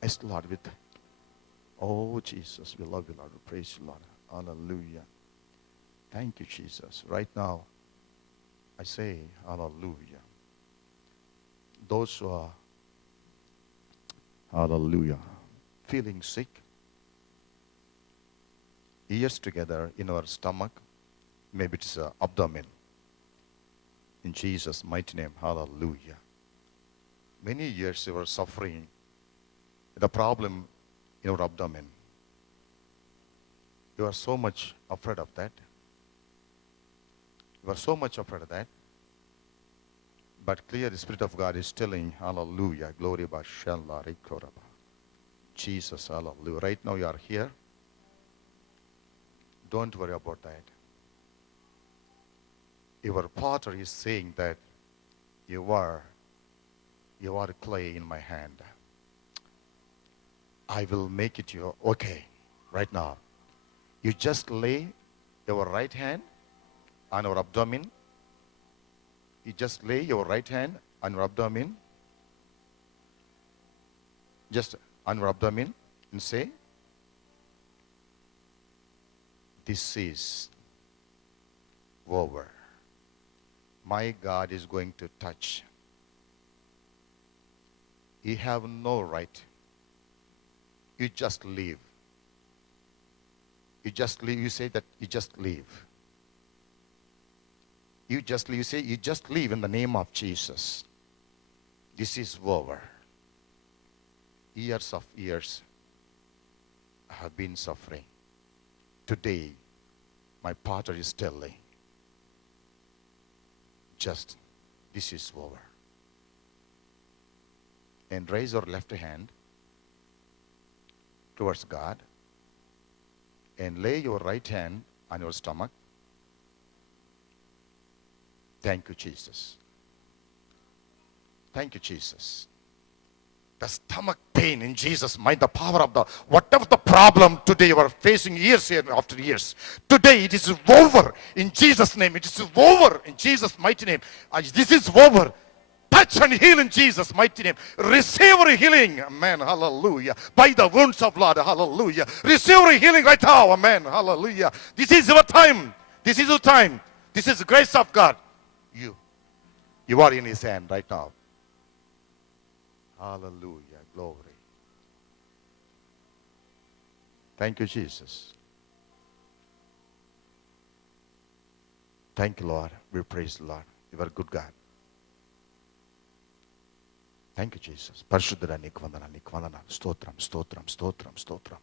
Yes, Lord, with oh, Jesus, we love you, Lord. We praise you, Lord. Hallelujah. Thank you, Jesus. Right now, I say, hallelujah. Those who are, hallelujah, feeling sick, ears together in our stomach, maybe it's abdomen. In Jesus' mighty name, hallelujah. Many years you were suffering the problem in your abdomen. You are so much afraid of that. You are so much afraid of that. But clear the Spirit of God is telling, hallelujah, glory bashalla rikoraba. Jesus, hallelujah. Right now you are here. Don't worry about that. Your potter is saying that you are clay in my hand. I will make it you okay right now. You just lay your right hand on your abdomen. You just lay your right hand on your abdomen. Just on your abdomen and say, this is over. My God is going to touch. You have no right. You just leave. You just leave. You say that you just leave. You just leave. You say you just leave in the name of Jesus. This is over. Years of years I have been suffering. Today, my potter is telling, just, this is over. And raise your left hand towards God and lay your right hand on your stomach. Thank you, Jesus. Thank you, Jesus. The stomach pain in Jesus' mind, the power of the, whatever the problem today you are facing years here after years, today it is over in Jesus' name. It is over in Jesus' mighty name. This is over. Touch and heal in Jesus' mighty name. Receive your healing, amen, hallelujah. By the wounds of blood, hallelujah. Receive your healing right now, amen, hallelujah. This is your time. This is your time. This is the grace of God. You are in His hand right now. Hallelujah, glory. Thank you, Jesus. Thank you, Lord. We praise the Lord. You are a good God. Thank you, Jesus. పరిశుద్ధుడా నీకు వందనాలు, నీకు వందనాలు. స్తోత్రం, స్తోత్రం, స్తోత్రం, స్తోత్రం.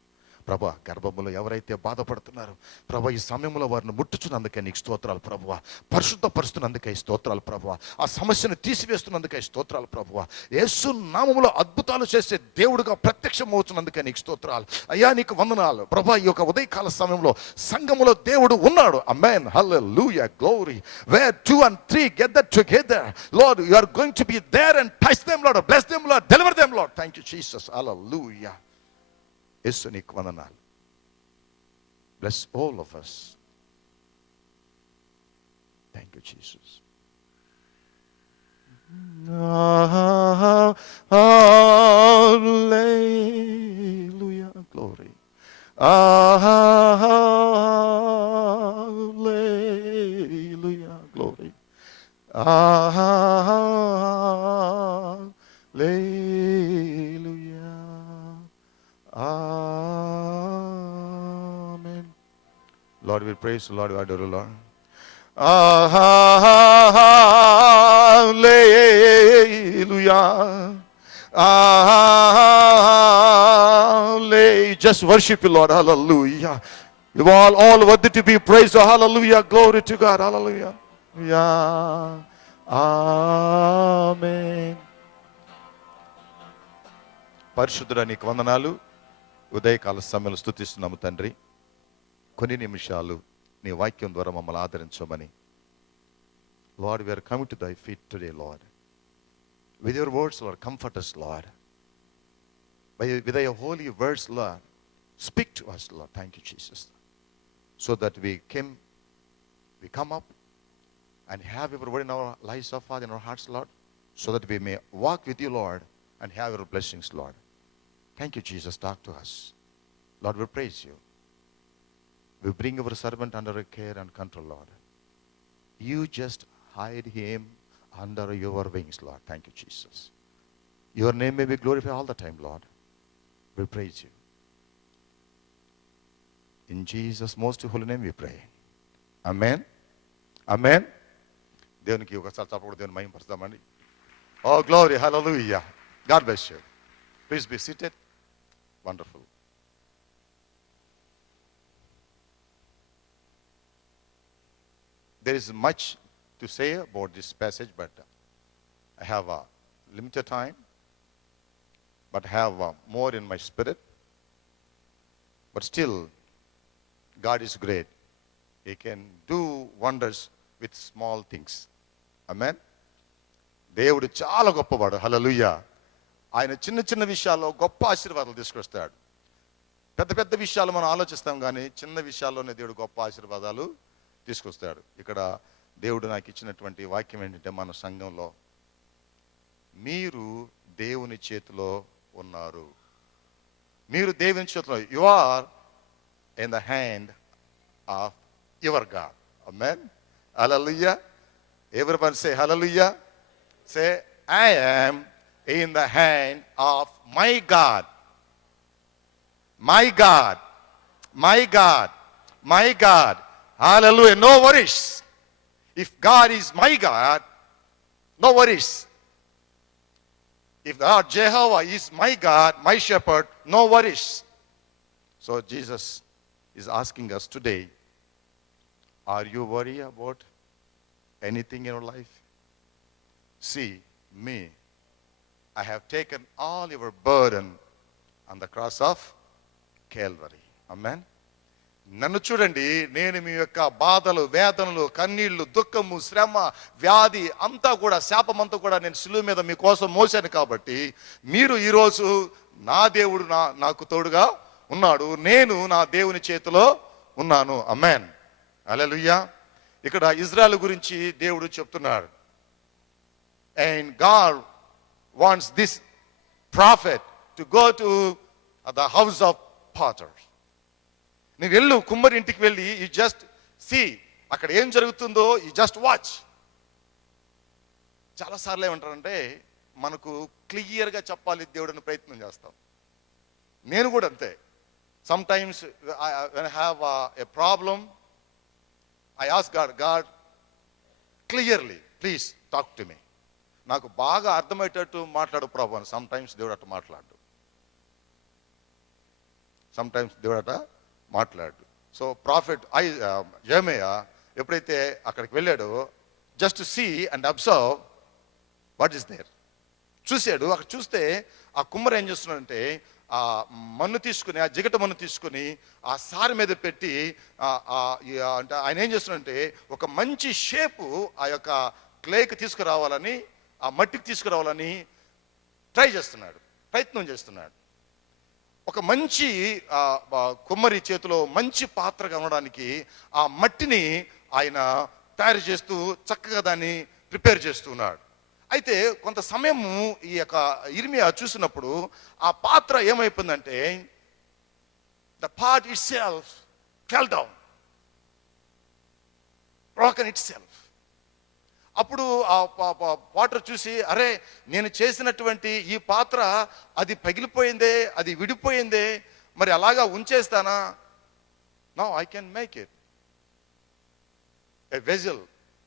ప్రభా, గర్భములో ఎవరైతే బాధపడుతున్నారో ప్రభా, ఈ సమయంలో వారిని ముట్టుచున్నందుకే నీకు స్తోత్రాలు ప్రభువా. పరిశుద్ధపరుస్తున్నందుకే స్తోత్రాలు ప్రభువా. ఆ సమస్యను తీసివేస్తున్నందుకే స్తోత్రాలు ప్రభువా. యేసు నామములో అద్భుతాలు చేసే దేవుడుగా ప్రత్యక్షమవుతున్నందుకే నీకు స్తోత్రాలు అయ్యా. నీకు వందనాలు ప్రభా. ఈ యొక్క ఉదయకాల సమయంలో సంఘములో దేవుడు ఉన్నాడు. ఆమేన్, హల్లెలూయా, గ్లోరీ. Where 2 and 3 gather together, Lord, you are going to be there and touch them, Lord. Bless them, Lord. Deliver them, Lord. Thank you, Jesus. Hallelujah. యేసు నీకు వందనాలు. Bless all of us. Thank you, Jesus. Hallelujah, glory. Hallelujah, glory. Hallelujah. Amen. Lord, we praise you, Lord, we adore you, Lord. Hallelujah. Hallelujah. just worship you, Lord. Hallelujah. You are all worthy to be praised. Oh, hallelujah. Glory to God. Hallelujah. Yeah. Amen. పరిశుద్ధుడా నీకు వందనాలు. ఉదయకాల సమయంలో స్తుతిస్తున్నాము తండ్రి. కొన్ని నిమిషాలు నీ వాక్యం ద్వారా మమ్మల్ని ఆదరించమని. Lord, we are coming to thy feet today, Lord. With your words, Lord, comfort us, Lord. With your holy words, Lord, speak to us, Lord. Thank you, Jesus. So that we come up and have your word in our lives, oh Father, in our hearts, Lord, so that we may walk with you, Lord, and have your blessings, Lord. Thank you, Jesus. Talk to us. Lord, we praise you. We bring our servant under your care and control, Lord. You just hide him under your wings, Lord. Thank you, Jesus. Your name may be glorified all the time, Lord. We praise you. In Jesus' most holy name we pray. Amen. Amen. దేవునికి ఒకసారి చెప్పకూడదు, దేవుని మహిమపరుస్తామండి. Oh, glory. Hallelujah. God bless you. Please be seated. Wonderful. There is much to say about this passage, but I have a limited time, but I have more in my spirit. But still, God is great. He can do wonders with small things. Amen. దేవుడు చాలా గొప్పవాడు. హల్లెలూయా. ఆయన చిన్న చిన్న విషయాల్లో గొప్ప ఆశీర్వాదాలు తీసుకొస్తాడు. పెద్ద పెద్ద విషయాలు మనం ఆలోచిస్తాం, కానీ చిన్న విషయాల్లోనే దేవుడు గొప్ప ఆశీర్వాదాలు తీసుకొస్తాడు. ఇక్కడ దేవుడు నాకు ఇచ్చినటువంటి వాక్యం ఏంటంటే, మన సంఘంలో మీరు దేవుని చేతిలో ఉన్నారు. మీరు దేవుని చేతిలో, you are in the hand of your God. Amen. Hallelujah. Everyone say hallelujah. Say, I am in the hand of my God. My God. My God. My God. Hallelujah. No worries. If God is my God, no worries. If God Jehovah is my God, my shepherd, no worries. So Jesus is asking us today, are you worried about anything in your life? See me. I have taken all your burden on the cross of Calvary. Amen. నన్ను చూడండి, నేను మీ యొక్క బాధలు, వేదనలు, కన్నీళ్లు, దుఃఖము, శ్రమ, వ్యాధి అంతా కూడా, శాపమంతా కూడా నేను శిలువ మీద మీకోసం మోసాను. కాబట్టి మీరు ఈరోజు నా దేవుడు నాకు తోడుగా ఉన్నాడు, నేను నా దేవుని చేతిలో ఉన్నాను. ఆమేన్. హల్లెలూయా. ఇక్కడ ఇజ్రాయెల్ గురించి దేవుడు చెప్తున్నాడు. And God wants this prophet to go to the house of potter. నువ్వు వెళ్ళు, కుమ్మరి ఇంటికి వెళ్ళి, యు జస్ట్ సీ, అక్కడ ఏం జరుగుతుందో యు జస్ట్ వాచ్. చాలాసార్లు ఏమంటారంటే, మనకు క్లియర్గా చెప్పాలి దేవుడిని ప్రయత్నం చేస్తాం. నేను కూడా అంతే. Some times when I have a problem, I ask God, clearly, please talk to me. నాకు బాగా అర్థమయ్యేటట్టు మాట్లాడు ప్రభు. సమ్ టైమ్స్ దేవుడు అట్ట మాట్లాడు. సమ్ టైమ్స్ దేవుడు అట్ట మాట్లాడు. సో ప్రాఫెట్ యెర్మీయా ఎప్పుడైతే అక్కడికి వెళ్ళాడో, just see and observe what is there. చూశాడు. అక్కడ చూస్తే ఆ కుమ్మరి ఏం చేస్తున్నాడంటే, ఆ మన్ను తీసుకుని, ఆ జిగట మన్ను తీసుకుని ఆ సారి మీద పెట్టి, అంటే ఆయన ఏం చేస్తున్నాడంటే, ఒక మంచి షేపు ఆ యొక్క క్లేకి తీసుకురావాలని, ఆ మట్టికి తీసుకురావాలని ట్రై చేస్తున్నాడు, ప్రయత్నం చేస్తున్నాడు. ఒక మంచి కుమ్మరి చేతిలో మంచి పాత్రగా ఉండడానికి ఆ మట్టిని ఆయన తయారు చేస్తూ చక్కగా దాన్ని ప్రిపేర్ చేస్తున్నాడు. అయితే కొంత సమయము ఈ యొక్క ఇర్మియా చూసినప్పుడు ఆ పాత్ర ఏమైపోయిందంటే, the part it self fell down, broken it self. అప్పుడు ఆ వాటర్ చూసి, అరే నేను చేసినటువంటి ఈ పాత్ర అది పగిలిపోయిందే, అది విడిపోయిందే, మరి అలాగా ఉంచేస్తానా? No, I can make it a vessel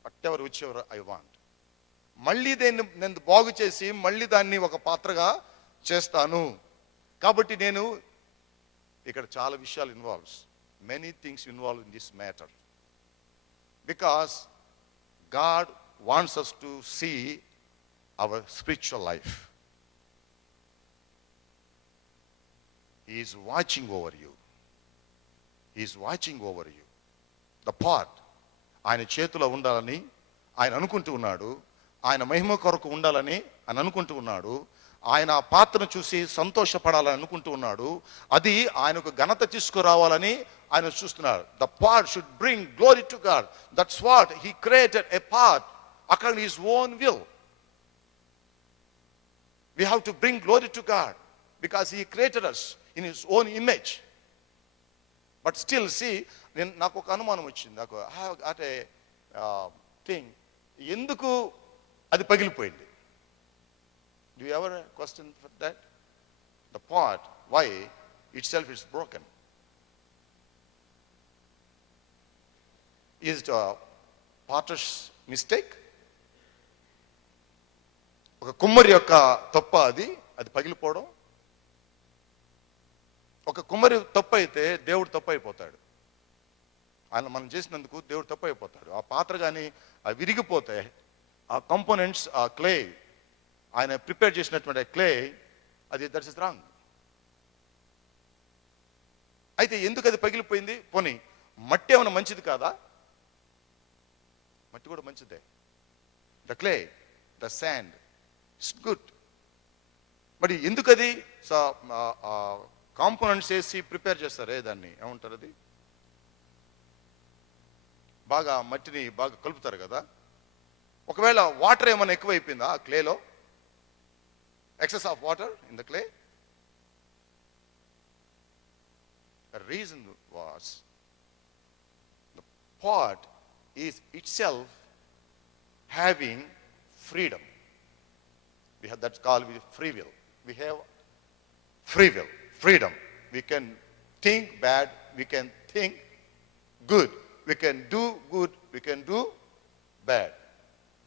whatever whichever I want. మళ్ళీ నేను బాగు చేసి మళ్ళీ దాన్ని ఒక పాత్రగా చేస్తాను. కాబట్టి నేను ఇక్కడ చాలా విషయాలు involves. Many things involve in this matter. Because God wants us to see our spiritual life. He is watching over you. He is watching over you. The pot, ఆయన చేతిలో ఉండాలని ఆయన అనుకుంటూ ఉన్నాడు. ఆయన మహిమ కొరకు ఉండాలని ఆయన అనుకుంటూ ఉన్నాడు. ఆయన ఆ పాత్రను చూసి సంతోషపడాలని అనుకుంటూ ఉన్నాడు. అది ఆయనకు ఘనత తీసుకురావాలని ఆయన చూస్తున్నాడు. The pot should bring glory to God. That's what he created a pot according his own will. We have to bring glory to God because he created us in his own image. But still, see, నాకు ఒక అనుమానం వచ్చింది. నాకు I have got a thing. ఎందుకు అది పగిలిపోయింది? Do you ever question for that? The pot, why itself is broken? Is it a potter's mistake? ఒక కుమ్మరి యొక్క తప్ప అది పగిలిపోవడం? ఒక కుమ్మరి తప్పు అయితే దేవుడు తప్పు అయిపోతాడు. ఆయన మనం చేసినందుకు దేవుడు తప్పు అయిపోతాడు. ఆ పాత్ర కానీ అవి విరిగిపోతే ఆ కాంపోనెంట్స్, ఆ క్లే, ఆయన ప్రిపేర్ చేసినటువంటి క్లే, అది దట్స్ ఇస్ రాంగ్. అయితే ఎందుకు అది పగిలిపోయింది? పోనీ మట్టి ఏమైనా మంచిది కాదా? మట్టి కూడా మంచిదే. The clay, the sand it's good. మరి ఎందుకు అది కాంపోనెంట్స్ వేసి ప్రిపేర్ చేస్తారే, దాన్ని ఏమంటారు? అది బాగా మట్టిని బాగా కలుపుతారు కదా. ఒకవేళ వాటర్ ఏమైనా ఎక్కువైపోయిందా ఆ క్లేలో? excess of water in the clay? The reason was the pot is itself having freedom. We have, that's called free will. We have free will, freedom. We can think bad, we can think good, we can do good, we can do bad.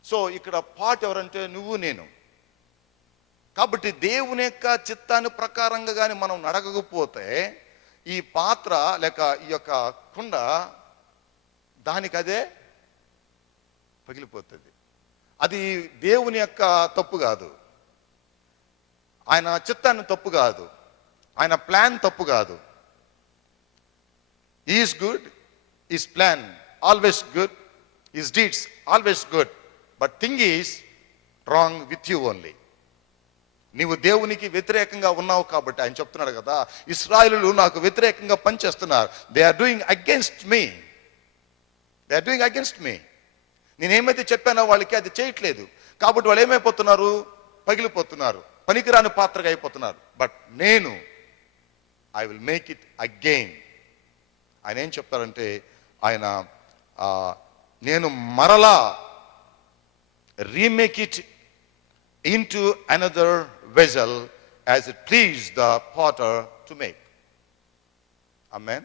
So ikkada pot evarante nuvu nenu. కాబట్టి దేవుని యొక్క చిత్తాన్ని ప్రకారంగా కానీ మనం నడకకపోతే ఈ పాత్ర లేక ఈ యొక్క కుండ దానికి అదే పగిలిపోతుంది. అది దేవుని యొక్క తప్పు కాదు, ఆయన చిత్తాన్ని తప్పు కాదు, ఆయన ప్లాన్ తప్పు కాదు. Is good, is plan always good, is deeds always good. But thing is wrong with you only. నీవు దేవునికి వ్యతిరేకంగా ఉన్నావు కాబట్టి ఆయన చెప్తున్నాడు కదా, ఇశ్రాయేలులు నాకు వ్యతిరేకంగా పనిచేస్తున్నారు. They are doing against me, they are doing against me. నేనేమైతే చెప్పానో వాళ్ళకి అది చేయట్లేదు. కాబట్టి వాళ్ళు ఏమైపోతున్నారు? పగిలిపోతున్నారు, పనికిరాని పాత్రగా అయిపోతున్నారు. బట్ నేను I will make it again. ఆయన ఏం చెప్తారంటే, ఆయన నేను మరలా remake it into another vessel as it pleased the potter to make. Amen.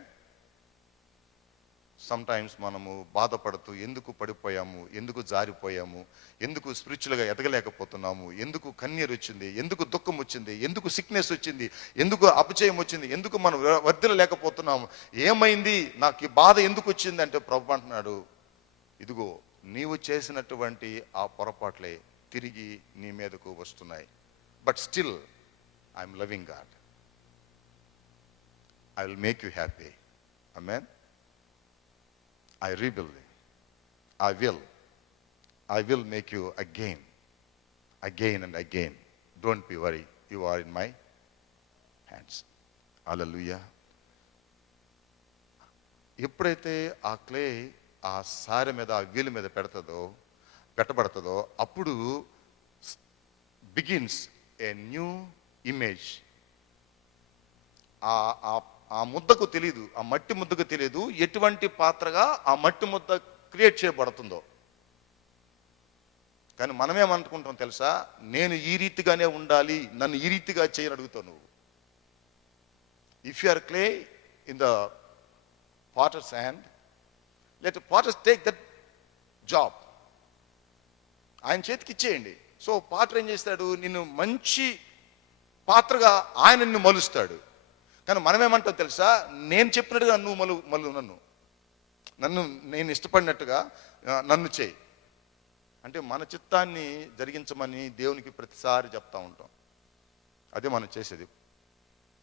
Sometimes మనము బాధపడుతూ ఎందుకు పడిపోయాము, ఎందుకు జారిపోయాము, ఎందుకు స్పిరిచువల్గా ఎదగలేకపోతున్నాము, ఎందుకు కన్నీరు వచ్చింది, ఎందుకు దుఃఖం వచ్చింది, ఎందుకు సిక్నెస్ వచ్చింది, ఎందుకు అపజయం వచ్చింది, ఎందుకు మనం వర్ధిల్లలేకపోతున్నాము, ఏమైంది, నాకు ఈ బాధ ఎందుకు వచ్చింది అంటే ప్రభు అంటున్నాడు, ఇదిగో నీవు చేసినటువంటి ఆ పొరపాట్లే తిరిగి నీ మీదకు వస్తున్నాయి. But still I'm loving God. I will make you happy. Amen. I rebuild. I will make you again and again. Don't be worried. You are in my hands. Hallelujah. ఎప్పుడైతే ఆ క్లే ఆ సారె మీద, ఆ వీలు మీద పెట్టబడుతుందో అప్పుడు బిగిన్స్ ఏ న్యూ ఇమేజ్. ఆ ముద్దకు తెలియదు, ఆ మట్టి ముద్దకు తెలియదు ఎటువంటి పాత్రగా ఆ మట్టి ముద్ద క్రియేట్ చేయబడుతుందో. కానీ మనమేమనుకుంటాం తెలుసా, నేను ఈ రీతిగానే ఉండాలి, నన్ను ఈ రీతిగా చేయని అడుగుతావు నువ్వు. If you are clay in the potter's hand, let the potter take that job. ఆయన చేతికి ఇచ్చేయండి. సో పాటర్ ఏం చేస్తాడు, నిన్ను మంచి పాత్రగా ఆయన నిన్ను మలుస్తాడు. కానీ మనమేమంటాం తెలుసా, నేను చెప్పినట్టుగా నువ్వు మళ్ళు నన్ను నేను ఇష్టపడినట్టుగా నన్ను చేయి అంటే మన చిత్తాన్ని జరిగించమని దేవునికి ప్రతిసారి చెప్తా ఉంటాం. అదే మనం చేసేది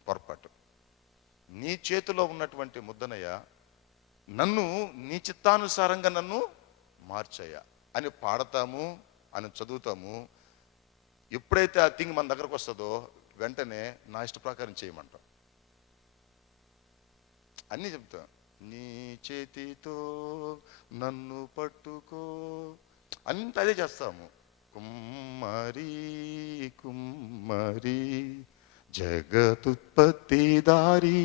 పొరపాటు. నీ చేతిలో ఉన్నటువంటి ముద్దనయ్య, నన్ను నీ చిత్తానుసారంగా నన్ను మార్చయ్యా అని పాడతాము, అని చదువుతాము. ఎప్పుడైతే ఆ థింగ్ మన దగ్గరకు వస్తుందో వెంటనే నా ఇష్ట ప్రకారం చేయమంటాం. అన్నీ చెప్తాం. నీ చేతితో నన్ను పట్టుకో అంత అదే చేస్తాము. కుమ్మరి కుమ్మరి జగతుత్పత్తి దారి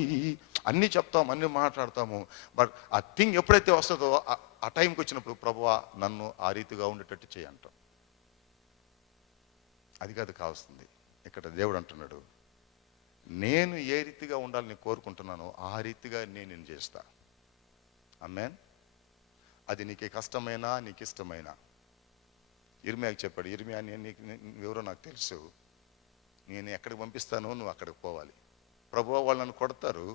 అన్నీ చెప్తాం, అన్నీ మాట్లాడతాము. బట్ ఆ థింగ్ ఎప్పుడైతే వస్తుందో ఆ టైంకి వచ్చినప్పుడు ప్రభువా నన్ను ఆ రీతిగా ఉండేటట్టు చేయంటాం. అది కాదు కావస్తుంది. ఇక్కడ దేవుడు అంటున్నాడు, నేను ఏ రీతిగా ఉండాలని కోరుకుంటున్నానో ఆ రీతిగా నేను చేస్తా. ఆమేన్. అది నీకు కష్టమైనా నీకు ఇష్టమైనా. ఇర్మియాకి చెప్పాడు, ఇర్మియా ఎవరో నాకు తెలుసు, నేను ఎక్కడికి పంపిస్తానో నువ్వు అక్కడికి పోవాలి. ప్రభు వాళ్ళని కొడతారు,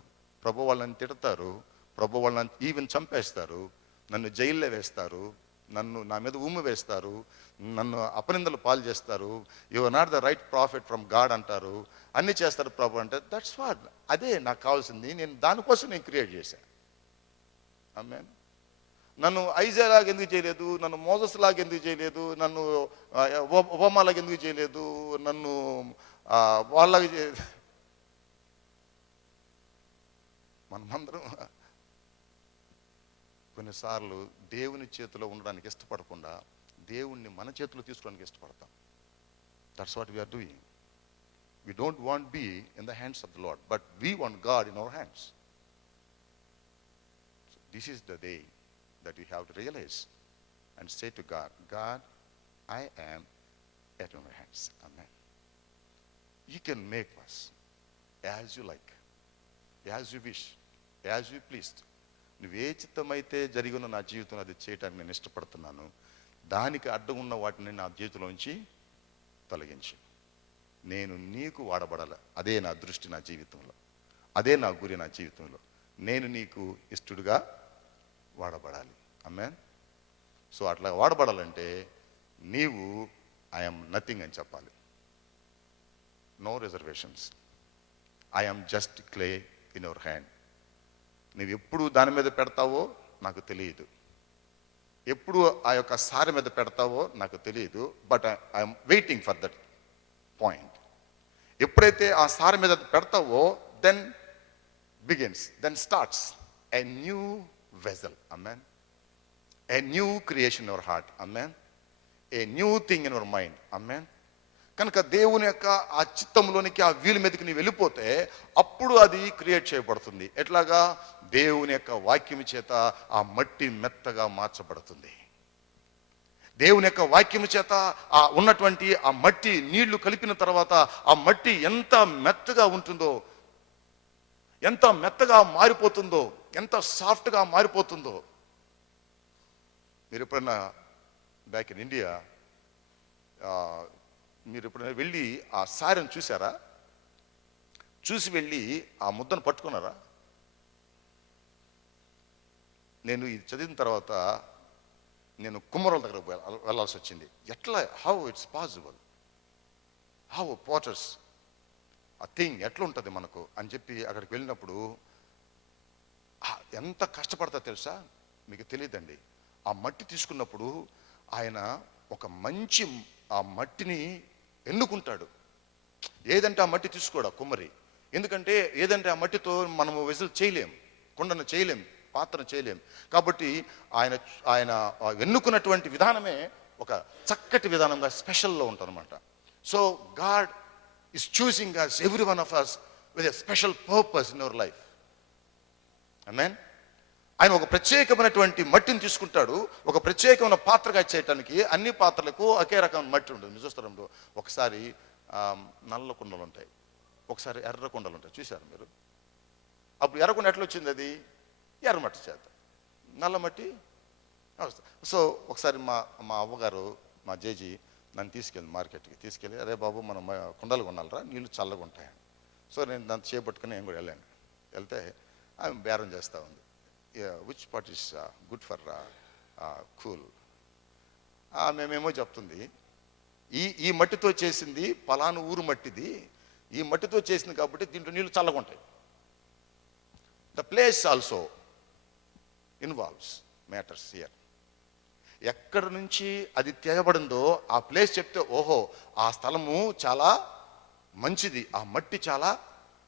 ప్రభు వాళ్ళని తిడతారు, ప్రభు వాళ్ళని ఈవెన్ చంపేస్తారు, నన్ను జైల్లో వేస్తారు, నా మీద ఉమ్ము వేస్తారు, నన్ను అపనిందలు పాలు చేస్తారు, you are not the right prophet from God అంటారు, అన్నీ చేస్తారు ప్రభు అంటే. దట్స్ వాట్, అదే నాకు కావాల్సింది. నేను దానికోసం నేను క్రియేట్ చేశాను. ఆమేన్. నన్ను ఐజా లాగా ఎందుకు చేయలేదు, నన్ను మోసస్ లాగా ఎందుకు చేయలేదు, నన్ను ఒబామా లాగా ఎందుకు చేయలేదు, నన్ను వాళ్ళలాగా మనమందరం కొన్నిసార్లు దేవుని చేతిలో ఉండడానికి ఇష్టపడకుండా దేవుణ్ణి మన చేతిలో తీసుకోవడానికి ఇష్టపడతాం. That's what we're doing. We don't want be in the hands of the Lord, but we want God in our hands. So this is the day that we have to realize and say to God, God, I am at your hands. Amen. You can make us as you like, as you wish, as you pleased. నువ్వు ఏ చిత్తమైతే జరిగిన నా జీవితంలో అది చేయటానికి నేను ఇష్టపడుతున్నాను. దానికి అడ్డం ఉన్న వాటిని నా జీవితంలోంచి తొలగించు. నేను నీకు వాడబడాలి. అదే నా దృష్టి నా జీవితంలో, అదే నా గురి నా జీవితంలో. నేను నీకు ఇష్టడుగా వాడబడాలి. ఆమేన్. సో అట్లా వాడబడాలంటే నీవు ఐఎమ్ నథింగ్ అని చెప్పాలి. No reservations. I'm just clay in your hand. నువ్వు ఎప్పుడు దాని మీద పెడతావో నాకు తెలియదు, ఎప్పుడు ఆ యొక్క సారి మీద పెడతావో నాకు తెలియదు. But I'm waiting for that point. ఎప్పుడైతే ఆ సారి మీద పెడతావో then begins, then starts a new vessel. Amen. A new creation in your heart. Amen. A new thing in your mind. Amen. కనుక దేవుని యొక్క ఆ చిత్తంలోనికి ఆ వీలు మీదకి నీవు వెళ్ళిపోతే అప్పుడు అది క్రియేట్ చేయబడుతుంది. ఎట్లాగా? దేవుని యొక్క వాక్యం చేత ఆ మట్టి మెత్తగా మార్చబడుతుంది. దేవుని యొక్క వాక్యము చేత ఆ ఉన్నటువంటి ఆ మట్టి నీళ్లు కలిపిన తర్వాత ఆ మట్టి ఎంత మెత్తగా ఉంటుందో, ఎంత మెత్తగా మారిపోతుందో, ఎంత సాఫ్ట్గా మారిపోతుందో. మీరు ఎప్పుడైనా బ్యాక్ ఇన్ ఇండియా మీరు ఎప్పుడైనా వెళ్ళి ఆ సారెను చూసారా? చూసి వెళ్ళి ఆ ముద్దను పట్టుకున్నారా? నేను ఇది చదివిన తర్వాత నేను కుమ్మరుల దగ్గర వెళ్ళాల్సి వచ్చింది. ఎట్లా, how it's possible, how Potter's ఆ థింగ్ ఎట్లా ఉంటుంది మనకు అని చెప్పి అక్కడికి వెళ్ళినప్పుడు ఎంత కష్టపడతా తెలుసా? మీకు తెలియదండి. ఆ మట్టి తీసుకున్నప్పుడు ఆయన ఒక మంచి ఆ మట్టిని ఎన్నుకుంటాడు. ఏదంటే ఆ మట్టి తీసుకోడా కుమ్మరి. ఎందుకంటే ఏదంటే ఆ మట్టితో మనము వెజల్ చేయలేం, కుండను చేయలేం, పాత్రను చేయలేం. కాబట్టి ఆయన ఎన్నుకున్నటువంటి విధానమే ఒక చక్కటి విధానంగా స్పెషల్లో ఉంటుందన్నమాట. So God is choosing us, every one of us with a special purpose in our life. ఆమేన్. ఆయన ఒక ప్రత్యేకమైనటువంటి మట్టిని తీసుకుంటాడు, ఒక ప్రత్యేకమైన పాత్రగా చేయటానికి. అన్ని పాత్రలకు ఒకే రకమైన మట్టి ఉంటుంది. మీరు చూస్తారు, ఒకసారి నల్ల కుండలు ఉంటాయి, ఒకసారి ఎర్ర కుండలు ఉంటాయి. చూశారు మీరు? అప్పుడు ఎర్ర కుండ ఎట్లా వచ్చింది? అది ఎర్రమట్టి చేత, నల్ల మట్టి. సో ఒకసారి మా అవ్వగారు, మా జేజీ నన్ను తీసుకెళ్ళి మార్కెట్కి తీసుకెళ్ళి, అరే బాబు మనం కుండలు కొనాలరా, నీళ్ళు చల్లగా ఉంటాయని. సో నేను దాన్ని చేపట్టుకుని నేను కూడా వెళ్ళాను. వెళ్తే ఆమె బేరం చేస్తూ ఉంది, which part is good for cool. మేమేమో చెప్తుంది, ఈ మట్టితో చేసింది పలాను ఊరు మట్టిది, ఈ మట్టితో చేసింది కాబట్టి దీంట్లో నీళ్లు చల్లగా ఉంటాయి. The place also involves matters here. ఎక్కడి నుంచి అది తేయబడిందో ఆ ప్లేస్ చెప్తే, ఓహో ఆ స్థలము చాలా మంచిది, ఆ మట్టి చాలా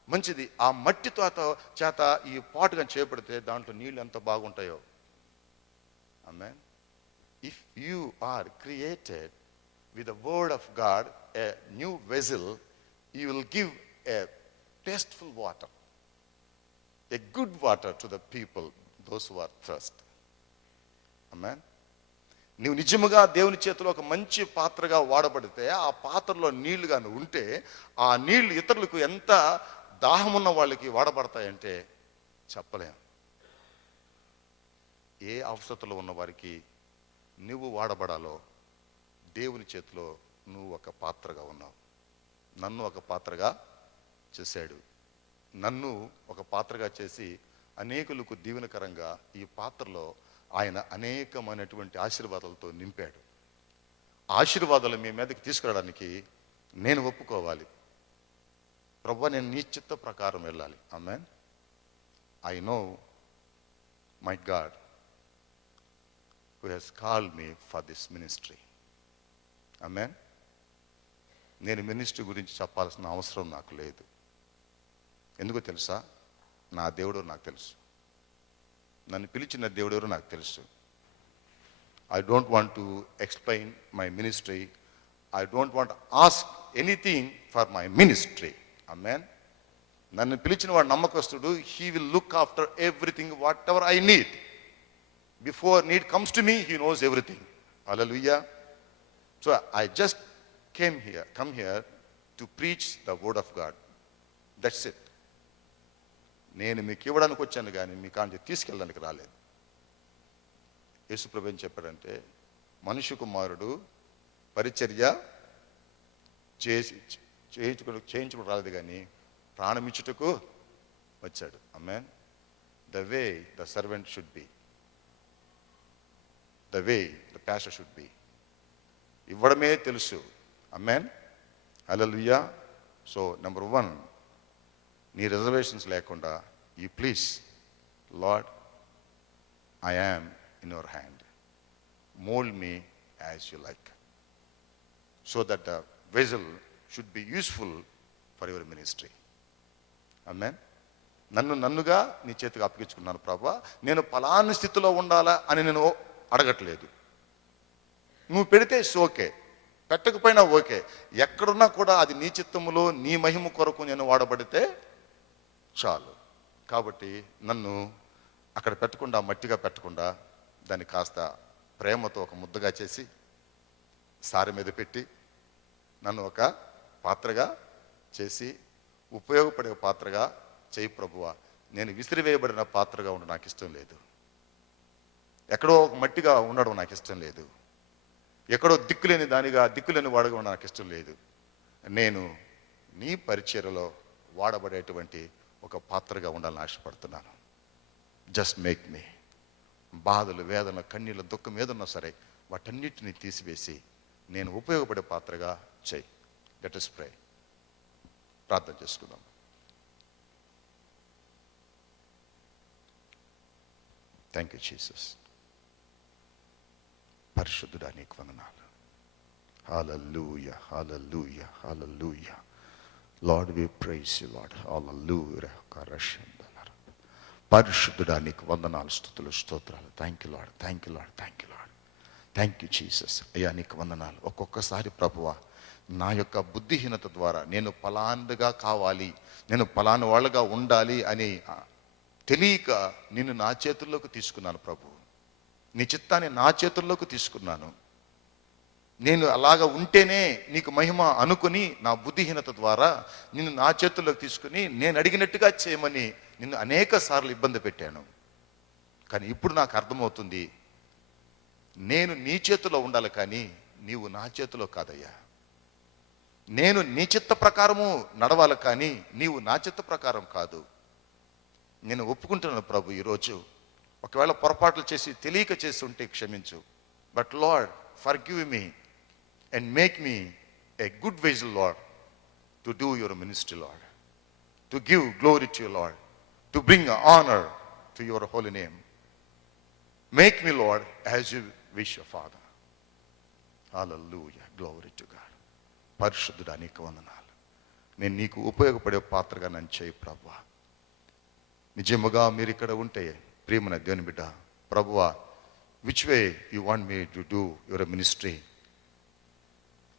మంచిది, ఆ మట్టితో చేత ఈ పాటుగా చేపడితే దాంట్లో నీళ్ళు ఎంత బాగుంటాయో. Amen. If you are created with the word of God, a new vessel, you will give a tasteful water, a good water to the people, those who are thirst. Amen. నీవు నిజముగా దేవుని చేతిలో ఒక మంచి పాత్రగా వాడబడితే, ఆ పాత్రలో నీళ్లుగా నువ్వు ఉంటే, ఆ నీళ్లు ఇతరులకు ఎంత దాహమున్న వాళ్ళకి వాడబడతాయంటే చెప్పలేం. ఏ అవసరతలో ఉన్న వారికి నువ్వు వాడబడాలో దేవుని చేతిలో నువ్వు ఒక పాత్రగా ఉన్నావు. నన్ను ఒక పాత్రగా చేశాడు. నన్ను ఒక పాత్రగా చేసి అనేకులకు దీవెనకరంగా ఈ పాత్రలో ఆయన అనేకమైనటువంటి ఆశీర్వాదాలతో నింపాడు. ఆశీర్వాదాలు మీ మీదకి తీసుకురావడానికి నేను ఒప్పుకోవాలి. ప్రభువా, నేను నీ చిత్త ప్రకారం వెళ్ళాలి. Amen. I know my God who he's called me for this ministry. Amen. నేను మినిస్ట్రీ గురించి చెప్పాల్సిన అవసరం నాకు లేదు. ఎందుకో తెలుసా? నా దేవుడు నాకు తెలుసు, నన్ను పిలిచిన దేవుడు నాకు తెలుసు. I don't want to explain my ministry. I don't want ask anything for my ministry. Amen. నన్ను పిలిచిన వాడు నమ్మకస్తుడు. He will look after everything whatever I need. Before need comes to me, he knows everything. Hallelujah. So I just come here to preach the word of God. That's it. నేను మీకు ఇవ్వడానికి వచ్చాను కానీ మీకు అంటే తీసుకెళ్ళడానికి రాలేదు. యేసుప్రభు ఏం చెప్పారంటే, మనుష్య కుమారుడు పరిచర్య చేయించుకు రాలేదు కానీ ప్రాణమిచ్చుటకు వచ్చాడు. ఆమేన్. The way the servant should be, the way the pastor should be. ఇవ్వడమే తెలుసు. ఆమేన్. హల్లెలూయా. సో నెంబర్ 1, నీ రిజర్వేషన్స్ లేకుండా you please Lord, I am in your hand, mould me as you like, so that the vessel should be useful for your ministry. Amen. నన్నుగా నీ చేతికి అప్పగించుకున్నాను ప్రభువా. నేను ఫలానా స్థితిలో ఉండాలా అని నేను అడగట్లేదు. నువ్వు పెడితే ఓకే, పెట్టకపోయినా ఓకే. ఎక్కడున్నా కూడా అది నీ చిత్తములో నీ మహిమ కొరకు నేను వాడబడితే చాలు. కాబట్టి నన్ను అక్కడ పెట్టకుండా, మట్టిగా పెట్టకుండా, దాన్ని కాస్త ప్రేమతో ఒక ముద్దగా చేసి సారె మీద పెట్టి నన్ను ఒక పాత్రగా చేసి ఉపయోగపడే పాత్రగా చేయి ప్రభువా. నేను విసిరివేయబడిన పాత్రగా ఉండడం నాకు ఇష్టం లేదు. ఎక్కడో ఒక మట్టిగా ఉండడం నాకు ఇష్టం లేదు. ఎక్కడో దిక్కులేని దానిగా, దిక్కులేని వాడుగా ఉండడం నాకు ఇష్టం లేదు. నేను నీ పరిచర్యలో వాడబడేటువంటి ఒక పాత్రగా ఉండాలని ఆశపడుతున్నాను. Just make me. బాధలు, వేదన, కన్నీళ్ళ, దుఃఖం ఏదన్నా సరే వాటన్నిటిని తీసివేసి నేను ఉపయోగపడే పాత్రగా చేయి. Let us pray. ప్రార్థన చేసుకుందాం. Thank you Jesus. పరిశుద్ధుడా నీకు వందనాలు. Hallelujah, hallelujah, hallelujah. Lord we praise you Lord. Hallelujah. పరిశుద్ధుడా నీకు వందనాలు, స్తుతులు, స్తోత్రాలు. Thank you Lord, thank you Lord, thank you Lord, thank you Jesus. అయ్యా నీకు వందనాలు. ఒక్కొక్కసారి ప్రభువా, నా యొక్క బుద్ధిహీనత ద్వారా నేను ఫలాండుగా కావాలి, నేను ఫలాని వాళ్ళగా ఉండాలి అని తెలియక నిన్ను నా చేతుల్లోకి తీసుకున్నాను ప్రభు. నీ చిత్తాన్ని నా చేతుల్లోకి తీసుకున్నాను. నేను అలాగ ఉంటేనే నీకు మహిమ అనుకుని నా బుద్ధిహీనత ద్వారా నిన్ను నా చేతుల్లోకి తీసుకుని నేను అడిగినట్టుగా చేయమని నిన్ను అనేక సార్లు ఇబ్బంది పెట్టాను. కానీ ఇప్పుడు నాకు అర్థమవుతుంది, నేను నీ చేతిలో ఉండాలి కానీ నీవు నా చేతిలో కాదయ్యా. నేను నీ చిత్త ప్రకారము నడవాలి కానీ నీవు నా చిత్త ప్రకారం కాదు. నేను ఒప్పుకుంటున్నాను ప్రభు ఈరోజు. ఒకవేళ పొరపాట్లు చేసి తెలియక చేసి ఉంటే క్షమించు. But lord, forgive me and make me a good vessel lord, to do your ministry lord, to give glory to you lord, to bring honor to your holy name. Make me, Lord, as you wish, your Father. Hallelujah. Glory to God. పరిశుద్ధుడా నీకు వందనాలు. నేను నీకు ఉపయోగపడే పాత్రగా నన్ను చేయి ప్రభువా. నిజముగా మీరు ఇక్కడ ఉంటే ప్రియమైన దేవుని బిడ్డ, ప్రభువా, which way you want me to do your ministry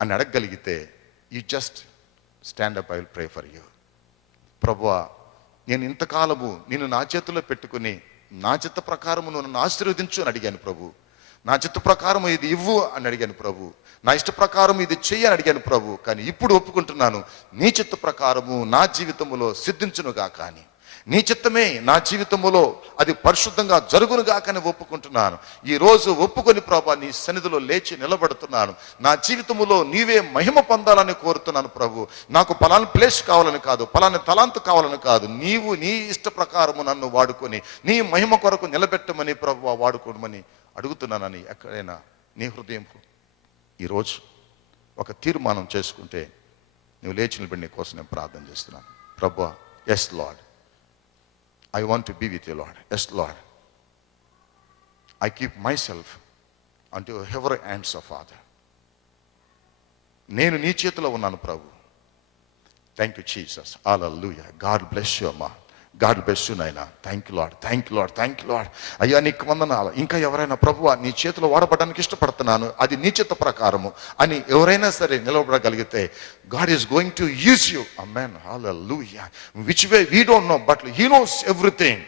అని అడగగలిగితే, you just stand up, I will pray for you. ప్రభువా, నేను ఇంతకాలము నిన్ను నా చేతుల్లో పెట్టుకుని నా చిత్త ప్రకారము నువ్వు నన్ను ఆశీర్వదించు అని అడిగాను ప్రభు. నా చిత్త ప్రకారం ఇది ఇవ్వు అని అడిగాను ప్రభు. నా ఇష్ట ప్రకారం ఇది చెయ్యి అని అడిగాను ప్రభు. కానీ ఇప్పుడు ఒప్పుకుంటున్నాను, నీ చిత్త ప్రకారము నా జీవితములో సిద్ధించునుగా, కానీ నీ చిత్తమే నా జీవితములో అది పరిశుద్ధంగా జరుగునుగా కానీ ఒప్పుకుంటున్నాను. ఈ రోజు ఒప్పుకొని ప్రభు నీ సన్నిధిలో లేచి నిలబడుతున్నాను. నా జీవితములో నీవే మహిమ పొందాలని కోరుతున్నాను ప్రభు. నాకు పలానా ప్లేస్ కావాలని కాదు, పలానా తలాంతు కావాలని కాదు, నీవు నీ ఇష్ట ప్రకారము నన్ను వాడుకొని నీ మహిమ కొరకు నిలబెట్టమని ప్రభు వాడుకోమని అడుగుతున్నానని ఎక్కడైనా నీ హృదయం ఈరోజు ఒక తీర్మానం చేసుకుంటే నువ్వు లేచి నిలబడి నీ కోసం నేను ప్రార్థన చేస్తున్నాను. ప్రభు, yes Lord, I want to be with you, Lord. Yes, Lord. I keep myself unto your hands, O Father. నేను నీ చేతిలో ఉన్నాను ప్రభు. Thank you Jesus. Hallelujah. God bless you అమ్మా. గాడ్ బ్లెస్ యు నాయనా. Thank you Lord, thank you Lord, thank you Lord. అయ్యా నీకు వందనాలు. ఇంకా ఎవరైనా ప్రభువా నీ చేతిలో వాడబడడానికి ఇష్టపడుతున్నాను, అది నీ చిత్త ప్రకారము అని ఎవరైనా సరే నిలబడగలిగితే, God is going to use you. Amen. Hallelujah. Which way we don't know, but he knows everything.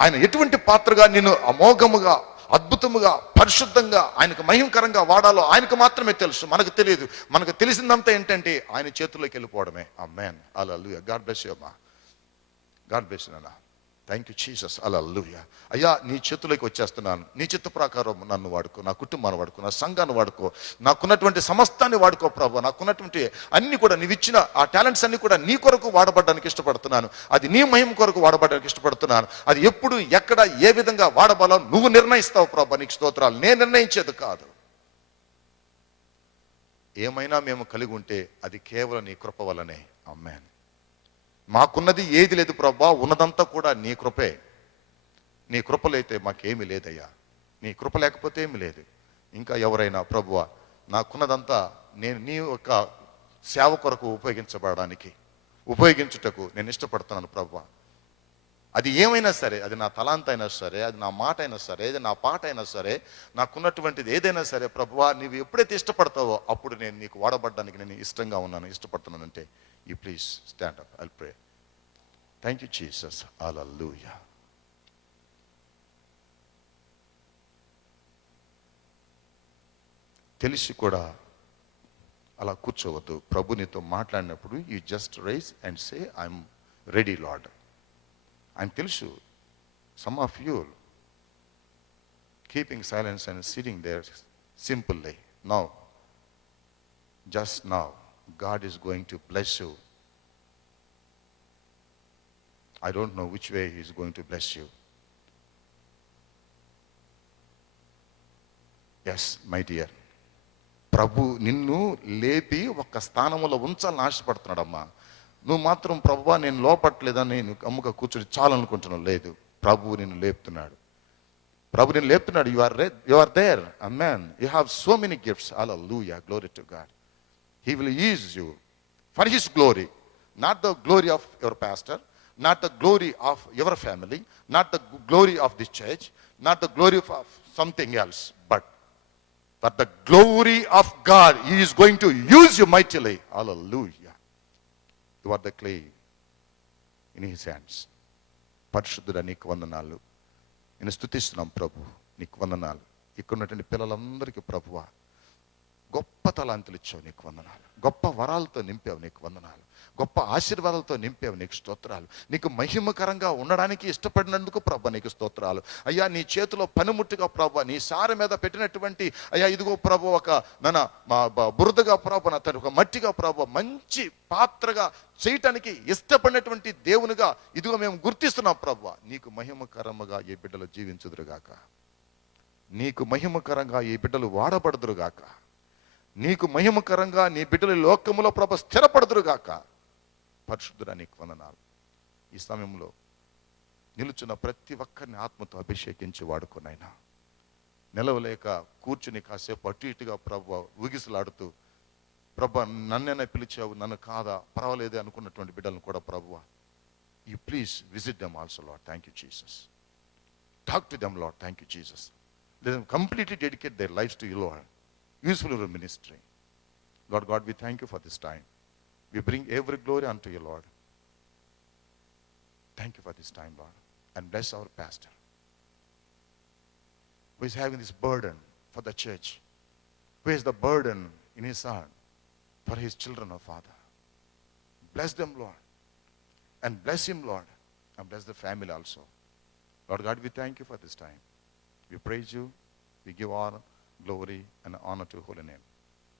ఆయన ఎటువంటి పాత్రగా నిన్ను అమోఘముగా, అద్భుతముగా, పరిశుద్ధంగా, ఆయనకు మహిమకరంగా వాడాలో ఆయనకు మాత్రమే తెలుసు. మనకు తెలియదు. మనకు తెలిసిందంతా ఏంటంటే ఆయన చేతుల్లోకి వెళ్ళిపోవడమే. Amen. Hallelujah. God bless you అమ్మా. గాడ్ బ్లెస్ యు నాన్న. Thank you Jesus. హల్లెలూయా. అయ్యా నీ చేతుల్లోకి వచ్చేస్తున్నాను. నీ చిత్త ప్రకారం నన్ను వాడుకో, నా కుటుంబాన్ని వాడుకో, నా సంఘాన్ని వాడుకో, నాకున్నటువంటి సమస్తాన్ని వాడుకో ప్రభు. నాకున్నటువంటి అన్ని కూడా నీవు ఇచ్చిన ఆ టాలెంట్స్ అన్ని కూడా నీ కొరకు వాడబడడానికి ఇష్టపడుతున్నాను. అది నీ మహిమ కొరకు వాడబడడానికి ఇష్టపడుతున్నాను. అది ఎప్పుడు, ఎక్కడ, ఏ విధంగా వాడబాలో నువ్వు నిర్ణయిస్తావు ప్రభు. నీకు స్తోత్రాలు. నేను నిర్ణయించేది కాదు. ఏమైనా మేము కలిగి ఉంటే అది కేవలం నీ కృప వల్లనే. ఆమేన్. మాకున్నది ఏది లేదు ప్రభా, ఉన్నదంతా కూడా నీ కృపే. నీ కృపలైతే మాకేమీ లేదయ్యా. నీ కృప లేకపోతే ఏమి లేదు. ఇంకా ఎవరైనా ప్రభువా, నాకున్నదంతా నేను నీ యొక్క సేవ కొరకు ఉపయోగించుటకు నేను ఇష్టపడుతున్నాను ప్రభువా. అది ఏమైనా సరే, అది నా తలాంత అయినా సరే, అది నా మాట అయినా సరే, అది నా పాట అయినా సరే, నాకున్నటువంటిది ఏదైనా సరే ప్రభువా, నీవు ఎప్పుడైతే ఇష్టపడతావో అప్పుడు నేను నీకు వాడబడడానికి నేను ఇష్టంగా ఉన్నాను, ఇష్టపడుతున్నానంటే, you please stand up. I'll pray. Thank you, Jesus. Hallelujah. తెలిసి కూడా అలా కూర్చోవద్దు. ప్రభు నీతో మాట్లాడినప్పుడు you just rise and say, I'm ready Lord. ఆయన తెలుసు. Some of you keeping silence and sitting there simply. Now, just now, God is going to bless you. I don't know which way he is going to bless you. Yes, my dear. ప్రభు నిన్ను లేపి ఒక స్థానంలో ఉంచాలని ఆశపడుతున్నాడమ్మా. నువ్వు మాత్రం ప్రభువా నేను లోపట్లేదని నువ్వు అమ్ముగా కూర్చొని చాలనుకుంటున్నావు. లేదు, ప్రభు నిన్ను లేపుతున్నాడు. ప్రభు నిన్ను లేపుతున్నాడు. You are there. Amen. You have so many gifts. Hallelujah. Glory to God. He will use you for his glory, not the glory of your pastor, not the glory of your family, not the glory of this church, not the glory of something else, but the glory of God. He is going to use you mightily. Hallelujah. You are the clay in his hands. పరిశుద్ధుడా నీకు వందనాలు. నేను స్తుతిస్తున్నాం ప్రభు. నీకు వందనాలు. ఇక్కడ ఉన్నటువంటి పిల్లలందరికీ ప్రభువా గొప్ప తలాంతులు ఇచ్చావు, నీకు వందనాలు. గొప్ప వరాలతో నింపావు, నీకు వందనాలు. గొప్ప ఆశీర్వాదాలతో నింపావు, నీకు స్తోత్రాలు. నీకు మహిమకరంగా ఉండడానికి ఇష్టపడినందుకు ప్రభ నీకు స్తోత్రాలు. అయ్యా, నీ చేతిలో పనిముట్టుగా ప్రభ, నీ సార మీద పెట్టినటువంటి అయ్యా ఇదిగో ప్రభు ఒక బురదగా ప్రభ, ఒక మట్టిగా ప్రభ, మంచి పాత్రగా చేయటానికి ఇష్టపడినటువంటి దేవునిగా ఇదిగో మేము గుర్తిస్తున్నాం ప్రభ. నీకు మహిమకరముగా ఈ బిడ్డలు జీవించుదురుగాక, నీకు మహిమకరంగా ఈ బిడ్డలు వాడబడుదురుగాక, నీకు మహిమకరంగా నీ బిడ్డలు లోకములో ప్రభ స్థిరపడుదురుగాక. పరిశుద్ధుడా నీకు వందనాలు. ఈ సమయంలో నిలుచున్న ప్రతి ఒక్కరిని ఆత్మతో అభిషేకించి వాడుకునైనా, నిలవలేక కూర్చుని కాసేపు అటు ఇటుగా ప్రభు ఊగిసలాడుతూ ప్రభు నన్నేనా పిలిచావు, నన్ను కాదా, పర్వాలేదే అనుకున్నటువంటి బిడ్డలను కూడా ప్రభు you please visit them also Lord. Thank you Jesus. Talk to them Lord. Thank you Jesus. Let them completely dedicate their lives to you, Lord. Useful in your ministry. Lord God, we thank you for this time. We bring every glory unto you, Lord. Thank you for this time, Lord. And bless our pastor, who is having this burden for the church, who has the burden in his heart for his children, oh Father. Bless them, Lord. And bless him, Lord. And bless the family also. Lord God, we thank you for this time. We praise you. We give all glory and honor to your holy name.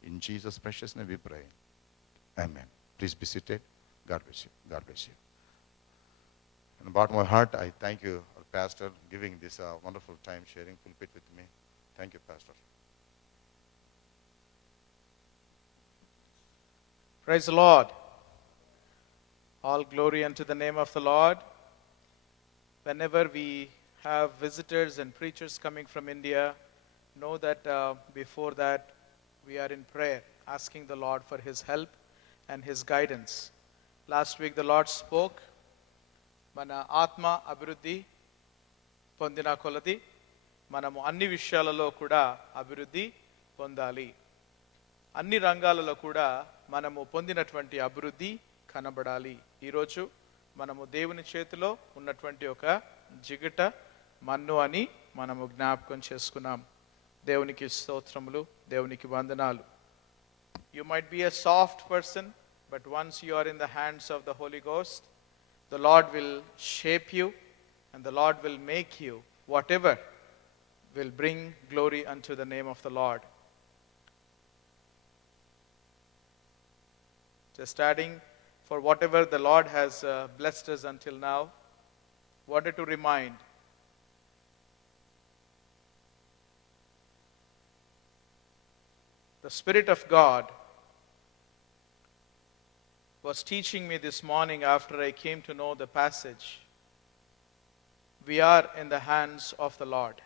In Jesus' precious name we pray. Amen. Please be seated. God bless you. God bless you. In the bottom of my heart, I thank you, our pastor, giving this wonderful time sharing pulpit with me. Thank you, pastor. Praise the Lord. All glory unto the name of the Lord. Whenever we have visitors and preachers coming from India, know that before that we are in prayer, asking the Lord for his help and his guidance. Last week the Lord spoke, mana atma abhiruddhi పొందిన కొలది మనము అన్ని విషయాలలో కూడా అభివృద్ధి పొందాలి. అన్ని రంగాలలో కూడా మనము పొందినటువంటి అభివృద్ధి కనబడాలి. ఈరోజు మనము దేవుని చేతిలో ఉన్నటువంటి ఒక జిగట మన్ను అని మనము జ్ఞాపకం చేసుకున్నాం. దేవునికి స్తోత్రములు, దేవునికి వందనాలు. You might be a soft person, but once you are in the hands of the Holy Ghost, the Lord will shape you and the Lord will make you whatever will bring glory unto the name of the Lord. Just adding, for whatever the Lord has blessed us until now, wanted to remind the Spirit of God was teaching me this morning after I came to know the passage. We are in the hands of the Lord.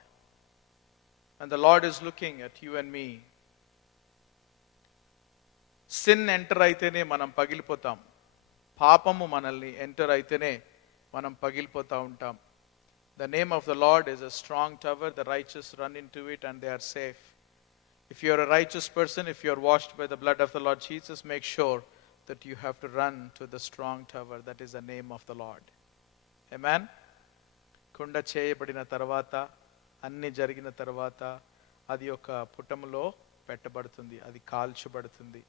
And the Lord is looking at you and me. Sin enter అయితేనే మనం పగిలిపోతాం. పాపము మనల్ని ఎంటర్ అయితేనే మనం పగిలిపోతా ఉంటాం. The name of the Lord is a strong tower. The righteous run into it and they are safe. If you are a righteous person, if you are washed by the blood of the Lord Jesus, make sure that you have to run to the strong tower. That is the name of the Lord. Amen. కుండ చేయబడిన తర్వాత, అన్ని జరిగిన తర్వాత అది ఒక పుటములో పెట్టబడుతుంది, అది కాల్చబడుతుంది.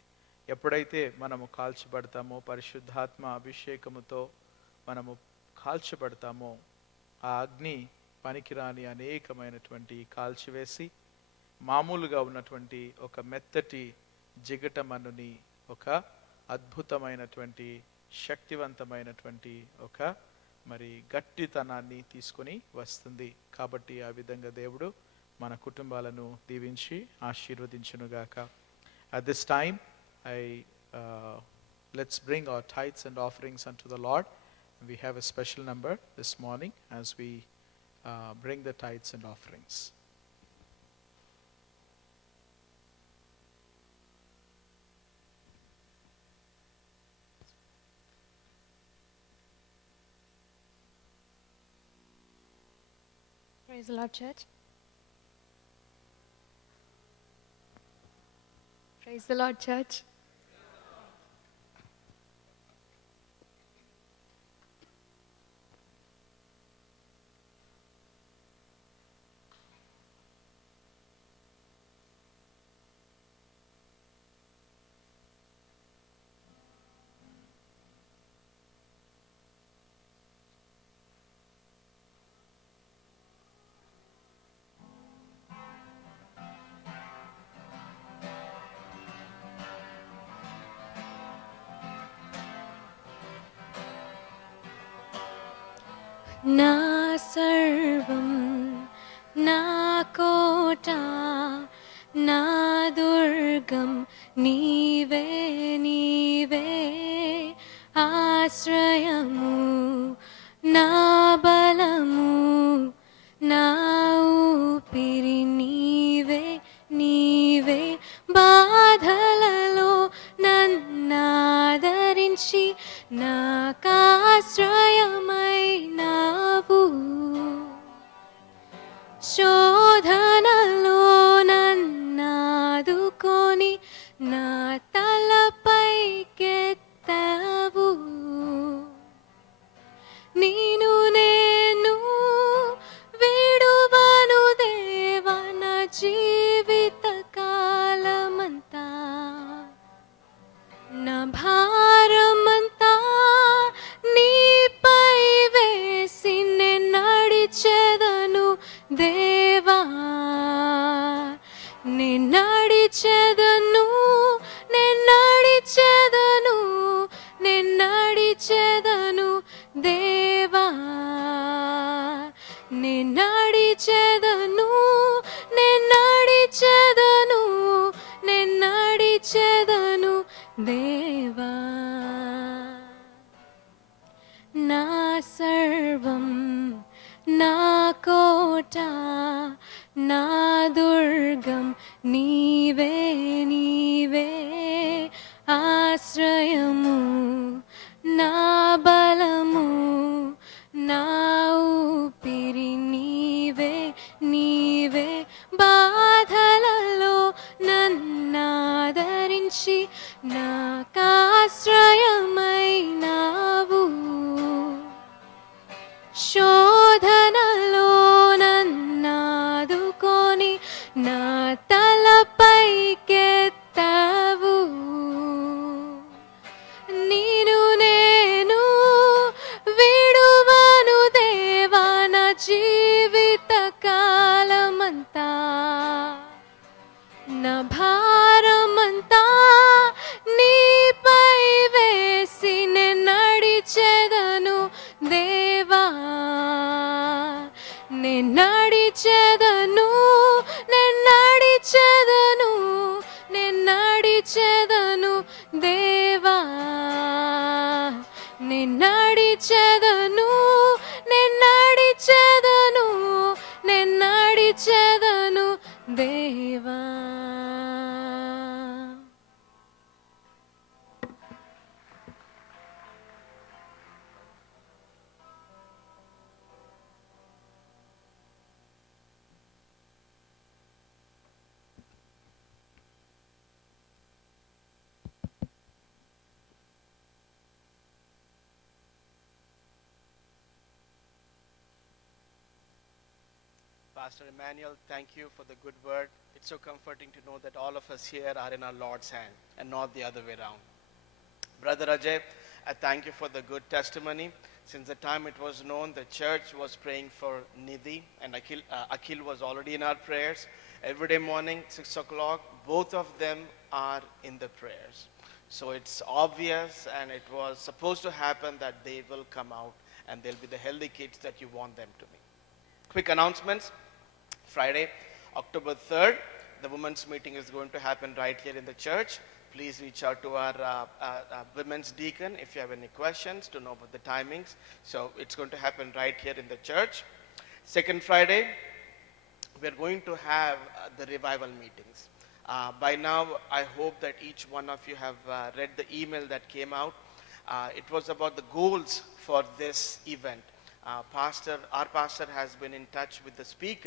ఎప్పుడైతే మనము కాల్చబడతామో, పరిశుద్ధాత్మ అభిషేకముతో మనము కాల్చబడతామో, ఆ అగ్ని పనికిరాని అనేకమైనటువంటి కాల్చివేసి మామూలుగా ఉన్నటువంటి ఒక మెత్తటి జిగట మన్నుని ఒక అద్భుతమైనటువంటి శక్తివంతమైనటువంటి ఒక మరి గట్టితనాన్ని తీసుకొని వస్తుంది. కాబట్టి ఆ విధంగా దేవుడు మన కుటుంబాలను దీవించి ఆశీర్వదించునుగాక. At this time, let's bring our tithes and offerings unto the Lord. We have a special number this morning as we bring the tithes and offerings. Praise the Lord, church. Praise the Lord, church. నా సర్వం నా కోట నా దుర్గం నీవే నీవే ఆశ్రయము నా బలము నా ఊపిరి నీవే నీవే బాధలలో నన్నాదరించి నాకాశ్రయమైనావు శోధనలో నన్నాదుకొని నా తలపైకెత్తావు నేను విడువను దేవా నా జీవిత కాలమంతా నా భారమంతా నీపై వేసి నేను నడిచెదను దేవా నేను నడిచెదను నేను నడిచెదను నేను నడిచెదను దేవా నేను నడిచెదను నేను నడిచెదను నేను నడిచెదను దేవా నా సర్వం నా కోట నా దుర్గం నీవే నీవే ఆశ్రయము నా బలము నా ఊపిరి నీవే నీవే బాధలలో నన్నాదరించి నాకాశ్రయమైనావు శోధనలో నన్నాదుకొని నా తలపైకెత్తావు నేను విడువను దేవా నా జీవిత కాలమంతా నా భారమంతా నీపై వేసి నేను నడిచెదను దేవా నేను నడిచెదను నేను నడిచెదను నేను నడిచెదను దేవా నేను నడిచెదను నేను నడిచెదను నేను నడిచెదను దేవా Pastor Emmanuel, thank you for the good word. It's so comforting to know that all of us here are in our Lord's hand and not the other way around. Brother Ajay, I thank you for the good testimony. Since the time it was known, the church was praying for Nidhi, and Akhil was already in our prayers. Every day morning, 6 o'clock, both of them are in the prayers. So it's obvious, and it was supposed to happen that they will come out and they'll be the healthy kids that you want them to be. Quick announcements. Friday, October 3rd, the women's meeting is going to happen right here in the church. Please reach out to our women's deacon if you have any questions to know about the timings. So it's going to happen right here in the church. Second Friday, we're going to have the revival meetings. By now, I hope that each one of you have read the email that came out. It was about the goals for this event. Our pastor has been in touch with the speaker